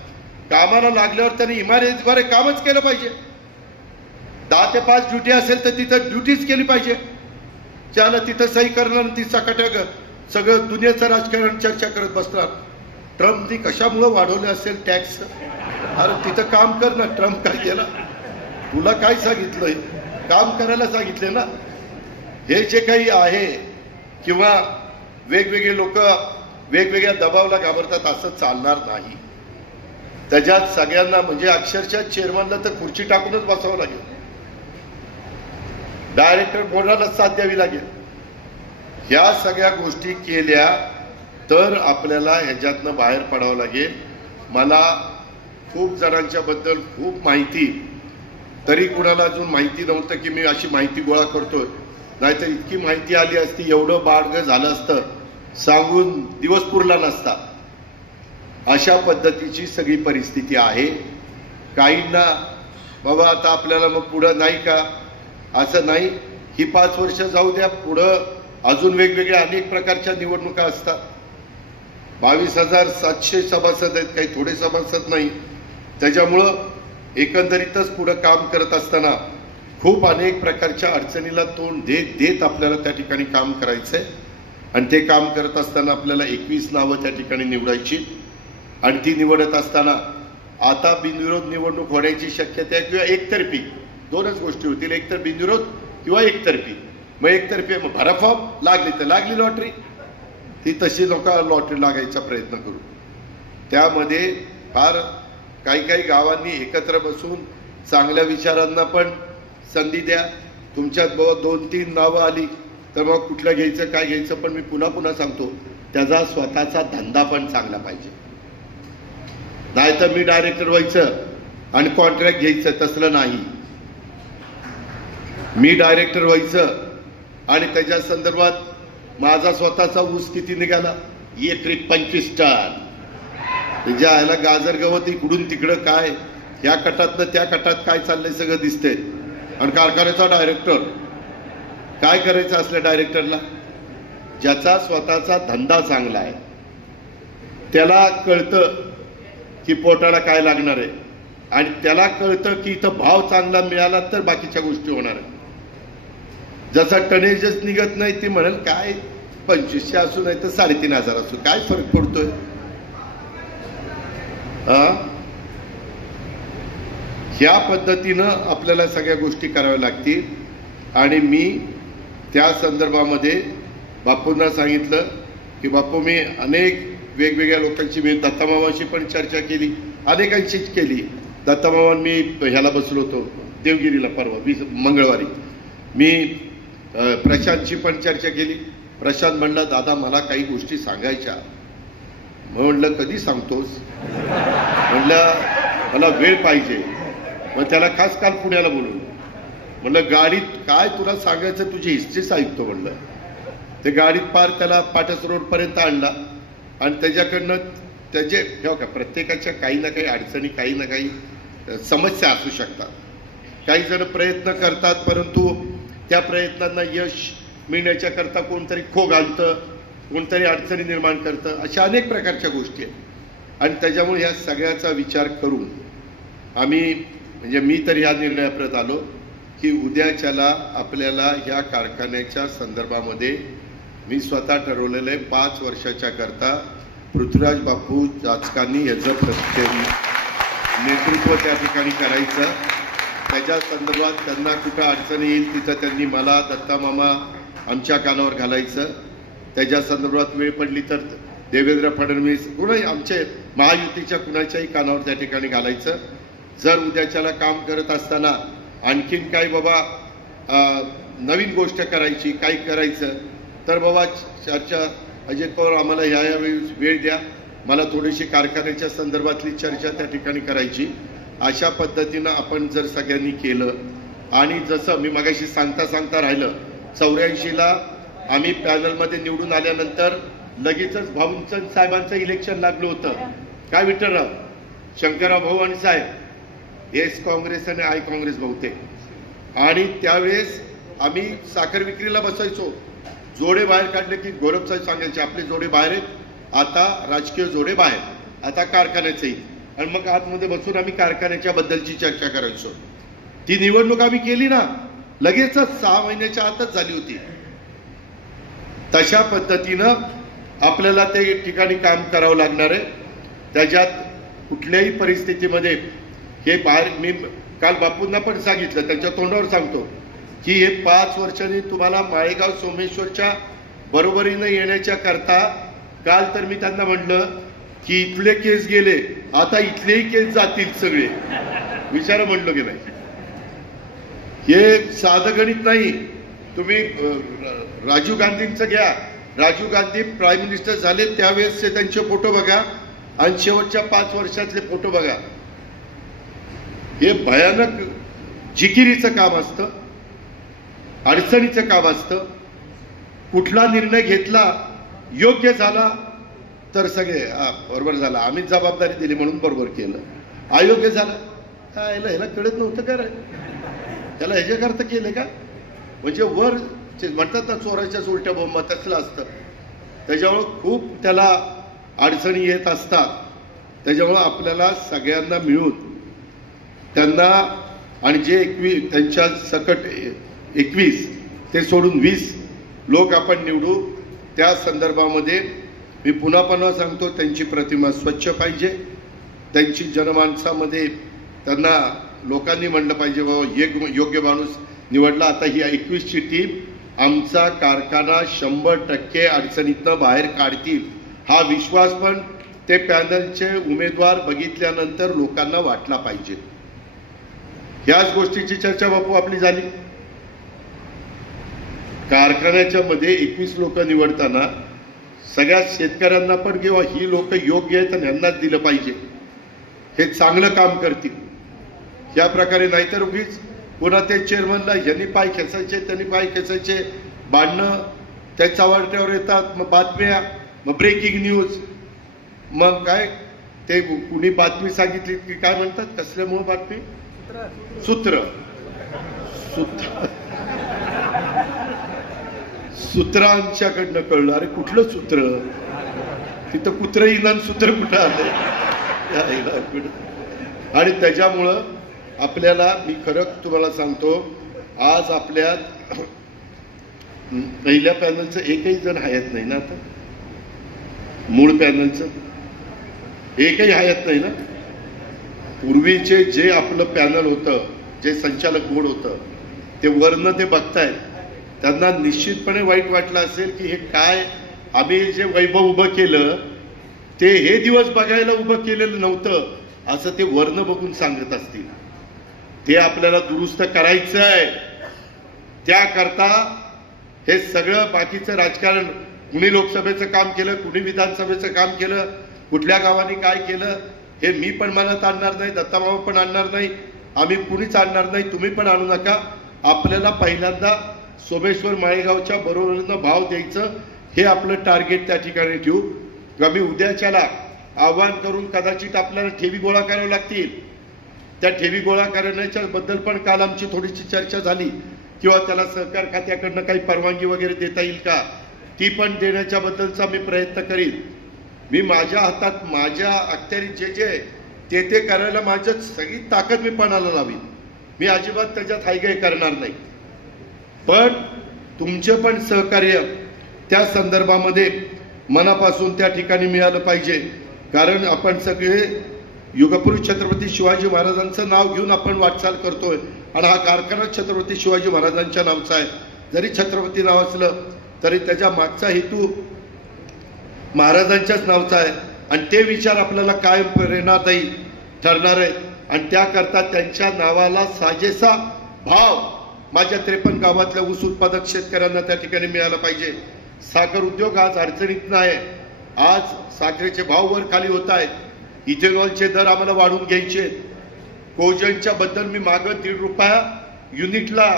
कामाला लागल्यावर त्यांनी इमारतीद्वारे कामच केलं पाहिजे. 10 ते 5 ड्युटी असेल तर तिथं ड्युटीच केली पाहिजे. त्याला तिथं सही करणार, ती सकाटक सगळं दुनियेचं राजकारण चर्चा करत बसणार. ट्रम्पनी कशामुळं वाढवले असेल टॅक्स? अरे तिथं काम कर ना. ट्रम्प काय केला? तुला काय सांगितलंय? काम करायला सांगितले ना. हे जे काही आहे किंवा वेगवेगळे लोक वेगवेगळ्या दबावला घाबरतात, असं चालणार नाही. त्याच्यात सगळ्यांना म्हणजे अक्षरशः चेअरमनला तर खुर्ची टाकूनच बसावं लागेल, डायरेक्टर बोर्डाला साथ द्यावी लागेल. ह्या सगळ्या गोष्टी केल्या तर आपल्याला ह्याच्यातनं बाहेर पडावं लागेल. मला खूप जणांच्या बद्दल खूप माहिती, तरी कुणाला अजून माहिती नव्हतं की मी अशी माहिती गोळा करतोय. नाहीतर इतकी माहिती आली असती, एवढं बाळग झालं असतं, सांगून दिवस पुरला नसता. अशा पद्धतीची सगळी परिस्थिती आहे. काहींना बाबा आता आपल्याला मग पुढं नाही का, असं नाही. ही 5 वर्ष जाऊ द्या, पुढं अजून वेगवेगळ्या अनेक प्रकारच्या निवडणुका असतात. 22,700 सभासद आहेत, काही थोडे सभासद नाही. त्याच्यामुळं एकंदरीतच पुढं काम करत असताना खूप अनेक प्रकारच्या अडचणीला तोंड देत देत आपल्याला त्या ठिकाणी काम करायचंय. आणि ते काम करत असताना आपल्याला 21 नावं त्या ठिकाणी निवडायची. आणि ती निवडत असताना आता बिनविरोध निवडणूक होण्याची शक्यता आहे किंवा एकतर्फी, दोनच गोष्टी होतील, एकतर बिनविरोध किंवा एकतर्फी. मग एकतर्फी मग भरा फॉर्म, लागली तर लागली लॉटरी, ती तशी लोक लॉटरी लागायचा प्रयत्न करू. त्यामध्ये फार काही काही गावांनी एकत्र बसून चांगल्या विचारांना पण संधी द्या. तुमच्यात बाबा 2-3 नावं आली तर मग कुठलं घ्यायचं काय घ्यायचं, पण मी पुन्हा पुन्हा सांगतो त्याचा स्वतःचा धंदा पण चांगला पाहिजे. नाही तर मी डायरेक्टर व्हायचं आणि कॉन्ट्रॅक्ट घ्यायचं, तसलं नाही. मी डायरेक्टर व्हायचं आणि त्याच्या संदर्भात माझा स्वतःचा ऊस किती निघाला, एकरी 25 टन. ज्या ह्याला गाजर गवत इकडून तिकडं काय, ह्या कटातनं त्या कटात काय चाललंय सगळं दिसतंय. आणि कारखान्याचा डायरेक्टर काय करायचं असल्या डायरेक्टरला, ज्याचा स्वतःचा धंदा चांगला आहे, त्याला कळतं की पोटाला काय लागणार आहे आणि त्याला कळतं की इथं भाव चांगला मिळाला तर बाकीच्या गोष्टी होणार आहेत. जसा टनेजच निघत नाही ते म्हणेल काय 2500 असू नाही तर 3,500 असू, काय फरक पडतोय. ह्या पद्धतीनं आपल्याला सगळ्या गोष्टी कराव्या लागतील. आणि मी त्या संदर्भामध्ये बापूंना सांगितलं की बापू मी अनेक वेगवेगळ्या लोकांची, मी दत्तामामाशी पण चर्चा केली, अनेकांशीच केली. दत्तामामा मी ह्याला बसलो होतो देवगिरीला परवा मंगळवारी. मी प्रशांतची पण चर्चा केली. प्रशांत म्हणला दादा मला काही गोष्टी सांगायच्या. म्हणलं कधी सांगतोस, म्हणलं मला वेळ पाहिजे. मग त्याला खास काल पुण्याला बोलवलं. म्हणलं गाडीत काय तुला सांगायचं, तुझी हिस्ट्रीच ऐकतो म्हणलं. ते गाडीत पार त्याला पाटस रोडपर्यंत आणला आणि त्याच्याकडनं त्याचे ठेव का प्रत्येकाच्या काही ना काही अडचणी, काही ना काही समस्या असू शकतात. काही जण प्रयत्न करतात परंतु त्या प्रयत्नांना यश मिळण्याच्या करता कोणतरी खो घालतं, कोणतरी अडचणी निर्माण करतं, अशा अनेक प्रकारच्या गोष्टी आहेत. आणि त्याच्यामुळे ह्या सगळ्याचा विचार करून आम्ही म्हणजे मी तर ह्या निर्णयाप्रत आलो की उद्याच्याला आपल्याला ह्या कारखान्याच्या संदर्भामध्ये मी स्वतः ठरवलेलं आहे 5 वर्षाच्या करता पृथ्वीराज बापू जाचकांनी याचं नेतृत्व त्या ठिकाणी करायचं. त्याच्या संदर्भात त्यांना कुठं अडचण येईल तिथं त्यांनी मला दत्तामामा आमच्या कानावर घालायचं. त्याच्या संदर्भात वेळ पडली तर देवेंद्र फडणवीस कुणाही आमचे महायुतीच्या कुणाच्याही कानावर त्या ठिकाणी घालायचं. जर उद्याच्याला काम करत असताना आणखीन काही बाबा नवीन गोष्ट करायची, काही करायचं तर बाबा चर्चा अजित पवार आम्हाला ह्या वेळ द्या, मला थोडीशी कारखान्याच्या संदर्भातली चर्चा त्या ठिकाणी करायची. अशा पद्धतीनं आपण जर सगळ्यांनी केलं आणि जसं मी मगाशी सांगता राहिलं 84ला आम्ही पॅनलमध्ये निवडून आल्यानंतर लगेचच भाऊंचंद साहेबांचं इलेक्शन लागलं होतं. काय विठ्ठलराव, शंकरराव भाऊ आणि साहेब, एस काँग्रेस आणि आय काँग्रेस बहुतेक. आणि त्यावेळेस आम्ही साखर विक्रीला बसायचो. जोडे बाहेर काढले की गौरव साहेब सांगायचे आपले जोडे बाहेर आहेत, आता राजकीय जोडे बाहेर, आता कारखान्याचे येईल. आणि मग आतमध्ये बसून आम्ही कारखान्याच्या बद्दलची चर्चा करायचो. ती निवडणूक आम्ही केली ना, लगेचच 6 महिन्याच्या आतच झाली होती. तशा पद्धतीनं आपल्याला ते ठिकाणी काम करावं लागणार आहे. त्याच्यात कुठल्याही परिस्थितीमध्ये हे बाहेर, मी काल बापूंना पण सांगितलं, त्यांच्या तोंडावर सांगतो की हे 5 वर्षांनी तुम्हाला माळेगाव सोमेश्वरच्या बरोबरीनं येण्याच्या करता, काल तर मी त्यांना म्हणलं की इथले केस गेले, आता इथलेही केस जातील सगळे, विचार म्हणलो की नाही. हे साधं गणित नाही. तुम्ही राजीव गांधींचं घ्या, राजीव गांधी प्राईम मिनिस्टर झाले त्यावेळेसचे त्यांचे फोटो बघा आणि शेवटच्या 5 वर्षातले फोटो बघा. हे भयानक जिकिरीचं काम असतं, अडचणीचं काम असतं. कुठला निर्णय घेतला योग्य झाला तर सगळे बरोबर झालं, आम्हीच जबाबदारी दिली म्हणून बरोबर केलं, अयोग्य झालं, ह्याला कळत नव्हतं का रे, त्याला ह्याच्याकरता केलं का? म्हणजे वर म्हणतात ना चोराच्या उलट्या बोंबा, तसलं असतं. त्याच्यामुळं खूप त्याला अडचणी येत असतात. त्याच्यामुळं आपल्याला सगळ्यांना मिळून त्यांना, आणि जे त्यांच्या सकट 21 ते सोडून 20 लोक आपण निवडू, त्या संदर्भामध्ये मी पुन्हा सांगतो, त्यांची प्रतिमा स्वच्छ पाहिजे. त्यांची जनमानसामध्ये त्यांना लोकांनी म्हणलं पाहिजे बाबा योग्य माणूस निवडला. आता ही 21ची टीम आमचा कारखाना 100% अडचणीतनं बाहेर काढतील, हा विश्वास पण ते पॅनलचे उमेदवार बघितल्यानंतर लोकांना वाटला पाहिजे. याच गोष्टीची चर्चा बापू आपली झाली. कारखान्याच्या मध्ये 21 लोक निवडताना सगळ्या शेतकऱ्यांना पण किंवा ही लोक योग्य आहेत आणि यांनाच दिलं पाहिजे, हे चांगलं काम करतील या प्रकारे. नाहीतर उगीच पुन्हा ते चेअरमनला यांनी पाय खेचायचे त्यांनी पाय खेचायचे, भांडणं त्या चव्हाट्यावर येतात, मग बातम्या, मग ब्रेकिंग न्यूज, मग काय ते कुणी बातमी सांगितली की काय म्हणतात, कसल्यामुळे बातमी, सूत्र सूत्रांच्याकडनं कळलं. अरे कुठलं सूत्र, तिथं कुत्र इनान सूत्र कुठं आलंय. आणि त्याच्यामुळं आपल्याला मी खरं तुम्हाला सांगतो, आज आपल्यात पहिल्या पॅनलचं एकही जण हयात नाही ना, आता मूळ पॅनलचं एकही हयात नाही ना. पूर्वीचे जे आपलं पॅनल होतं, जे संचालक बोर्ड होतं, ते वरनं ते बघतायत, त्यांना निश्चितपणे वाईट वाटलं असेल की हे काय, आम्ही जे वैभव उभं केलं ते हे दिवस बघायला उभं केलेलं नव्हतं, असं ते वरनं बघून सांगत असतील. ते आपल्याला दुरुस्त करायचं आहे. त्याकरता हे सगळं बाकीचं राजकारण, कुणी लोकसभेचं काम केलं, कुणी विधानसभेचं काम केलं, कुठल्या गावाने काय केलं, हे मी पण मनात आणणार नाही, दत्तामामा पण आणणार नाही, आम्ही कुणीच आणणार नाही, तुम्ही पण आणू नका. आपल्याला पहिल्यांदा सोमेश्वर माळेगावच्या बरोबरीनं भाव द्यायचं, हे आपलं टार्गेट त्या ठिकाणी ठेवू. आम्ही उद्याच्याला आव्हान करून कदाचित आपल्याला ठेवी गोळा कराव्या लागतील. त्या ठेवी गोळा करण्याच्या बद्दल पण काल आमची थोडीशी चर्चा झाली, किंवा त्याला सहकार खात्याकडनं काही परवानगी वगैरे देता येईल का, ती पण देण्याच्या बद्दलचा मी प्रयत्न करीन. मी माझ्या हातात माझ्या अखत्यारीत जे ते करायला माझ्यात सगळी ताकद मी पणाला लावीन. मी अजिबात त्याच्यात हायगाय करणार नाही. पण तुमचे पण सहकार्य त्या संदर्भामध्ये मनापासून त्या ठिकाणी मिळालं पाहिजे. कारण आपण सगळे युगपुरुष छत्रपती शिवाजी महाराजांचं नाव घेऊन आपण वाटचाल करतोय, आणि हा कारखाना छत्रपती शिवाजी महाराजांच्या नावाचा आहे. जरी छत्रपती नाव असलं तरी त्याच्या मागचा हेतू महाराजांच्याच नावाचा आहे, आणि ते विचार आपल्याला कायम प्रेरणादायी ठरणार आहेत. आणि त्याकरता त्यांच्या नावाला साजेसा भाव माझ्या 53 गावातल्या ऊस उत्पादक शेतकऱ्यांना त्या ठिकाणी मिळाला पाहिजे. साखर उद्योग आज अडचणीत नाही. आज साखरेचे भाव वर खाली होत आहेत. इथेनॉलचे दर आम्हाला वाढवून घ्यायचे. कोजनच्या बद्दल मी मागं ₹1.5 युनिटला,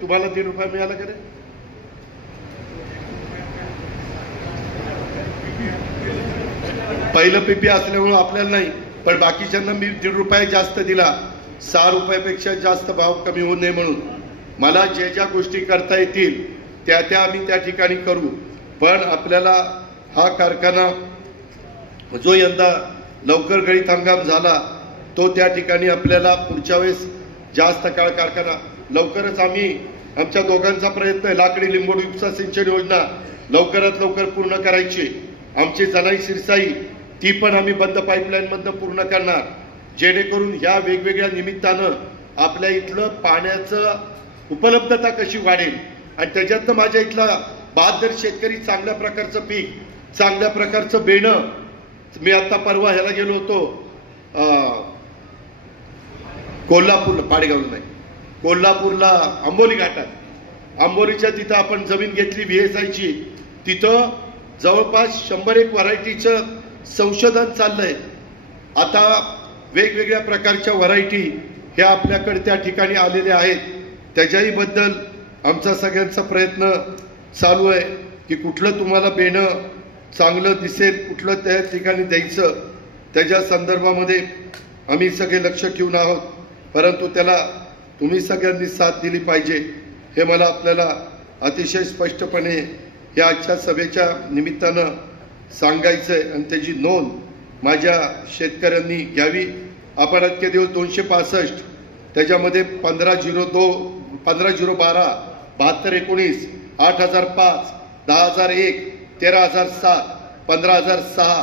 तुम्हाला ₹1.5 मिळाला का रे? पहिलं पीपी असल्यामुळे आपल्याला नाही, पण बाकीच्यांना मी ₹1.5 जास्त दिला, ₹6 जास्त भाव कमी होऊ नये म्हणून. मला ज्या गोष्टी करता येतील त्या आम्ही त्या ठिकाणी करू. पण आपल्याला हा कारखाना जो यंदा लवकर गळीत हंगाम झाला, तो त्या ठिकाणी आपल्याला पुढच्या वेळेस जास्त काळ कारखाना लवकरच, आम्ही आमच्या दोघांचा प्रयत्न आहे, लाकडी लिंबोडी उपसा सिंचन योजना लवकरात लवकर पूर्ण करायची. आमची जनाई सिरसाई ती पण आम्ही बंद पाईपलाईन मधनं पूर्ण करणार, जेणेकरून ह्या वेगवेगळ्या निमित्तानं आपल्या इथलं पाण्याचं उपलब्धता कशी वाढेल, आणि त्याच्यातनं माझ्या इथला 72 शेतकरी चांगल्या प्रकारचं पीक, चांगल्या प्रकारचं बेणं. मी आता परवा ह्याला गेलो होतो कोल्हापूरला, पाडेगावला नाही, कोल्हापूरला आंबोली घाटात. आंबोलीच्या तिथं आपण जमीन घेतली VSIची, तिथं जवळपास 101 व्हरायटीचं संशोधन चाललंय. आता वेगवेगळ्या प्रकारच्या व्हरायटी ह्या आपल्याकडे त्या ठिकाणी आलेल्या आहेत. त्याच्याही बद्दल आमचा सगळ्यांचा प्रयत्न चालू आहे की कुठलं तुम्हाला बेणं चांगलं दिसेल कुठलं त्या ठिकाणी द्यायचं त्याच्या संदर्भामध्ये आम्ही सगळे लक्ष ठेवून आहोत, परंतु त्याला तुम्ही सगळ्यांनी साथ दिली पाहिजे हे मला आपल्याला अतिशय स्पष्टपणे या आजच्या सभेच्या निमित्तानं सांगायचंय आणि त्याची नोंद माझ्या शेतकऱ्यांनी घ्यावी. आपण इतके दिवस 265 त्याच्यामध्ये 1502 15/012 7219 8005 10001 13007 15006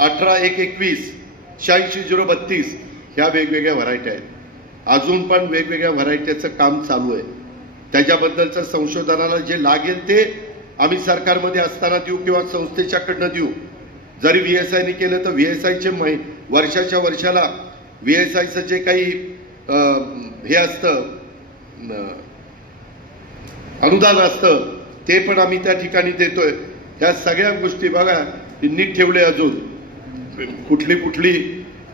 18121 86032 ह्या वेगवेगळ्या व्हरायट्या आहेत. अजून पण वेगवेगळ्या व्हरायटीचं काम चालू आहे. त्याच्याबद्दलचं संशोधनाला जे लागेल ते आम्ही सरकारमध्ये असताना देऊ किंवा संस्थेच्याकडनं देऊ. जरी VSIने केलं तर VSIचे वर्षाच्या वर्षाला VSIचं जे काही हे असतं अनुदान असतं ते पण आम्ही त्या ठिकाणी देतोय. ह्या सगळ्या गोष्टी बघा नीट ठेवले. अजून कुठली कुठली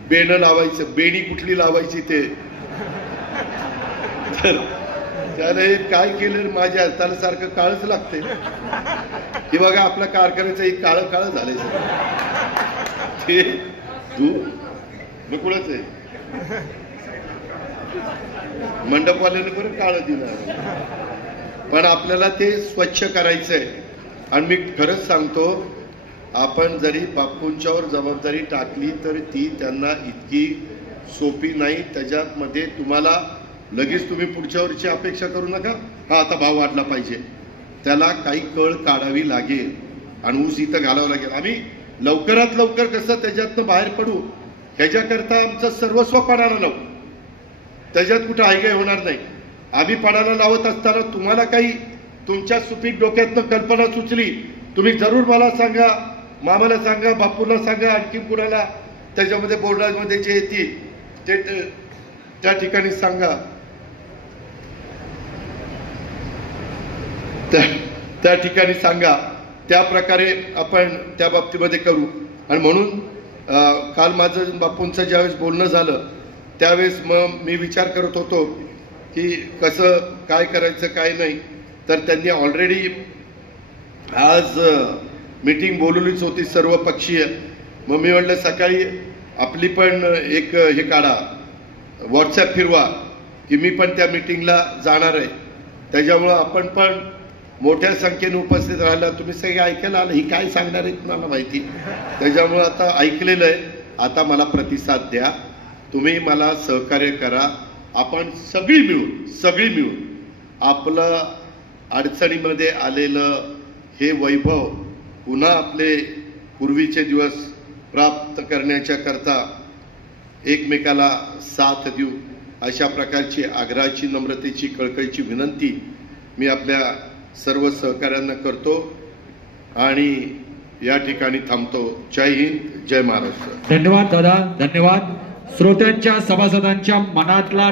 बेणं लावायचं, बेणी कुठली लावायची ते तर त्याला हे काय केलं माझ्या त्याला सारखं काळच लागते की बघा आपल्या कारखान्याचं एक काळं काळं झालंय ते तू नकुळच आहे. मंडपवाल्याने बरं काळं दिलं पण आपल्याला ते स्वच्छ करायचंय. आणि मी खरंच सांगतो आपण जरी बापूंच्यावर जबाबदारी टाकली तर ती त्यांना इतकी सोपी नाही. त्याच्यात मध्ये तुम्हाला लगेच तुम्ही पुढच्या वर्षी अपेक्षा करू नका हा आता भाव वाढला पाहिजे. त्याला काही कळ काढावी लागेल आणि ऊस इथं घालावं लागेल. आम्ही लवकरात लवकर कसं त्याच्यातनं बाहेर पडू ह्याच्याकरता आमचं सर्वस्व पणाला लावू. त्याच्यात कुठं हायगाय होणार नाही. आम्ही पणाला लावत असताना तुम्हाला काही तुमच्या सुपीक डोक्यातनं कल्पना सुचली तुम्ही जरूर मला सांगा, मामाला सांगा, बापूला सांगा, आणखी कुणाला त्याच्यामध्ये बोर्डामध्ये जे येतील ते त्या ठिकाणी सांगा. त्या ठिकाणी सांगा. त्या प्रकारे आपण त्या बाबतीमध्ये करू. आणि म्हणून काल माझं बापूंचं ज्यावेळेस बोलणं झालं त्यावेळेस मग मी विचार करत होतो की कसं काय करायचं काय नाही. तर त्यांनी ऑलरेडी आज मीटिंग बोलवलीच होती सर्व पक्षीय. मग मी म्हटलं सकाळी आपली पण एक हे काढा व्हॉट्सॲप फिरवा की मी पण त्या मीटिंगला जाणार आहे. त्याच्यामुळं आपण पण मोठ्या संख्येने उपस्थित राहिला. तुम्ही सगळे ऐकायला आलं ही काय सांगणार आहे तुम्हाला माहिती. त्याच्यामुळं आता ऐकलेलं आहे. आता मला प्रतिसाद द्या, तुम्ही मला सहकार्य करा. आपण सगळी मिळून आपलं अडचणीमध्ये आलेलं हे वैभव पुन्हा आपले पूर्वीचे दिवस प्राप्त करण्याच्या करता एकमेकाला साथ देऊ. अशा प्रकारची आग्रहाची, नम्रतेची, कळकळीची विनंती मी आपल्या सर्व सहकाऱ्यांना करतो आणि या ठिकाणी थांबतो. जय हिंद, जय महाराष्ट्र. धन्यवाद दादा, धन्यवाद. श्रोत्यांच्या सभासदांच्या मनातला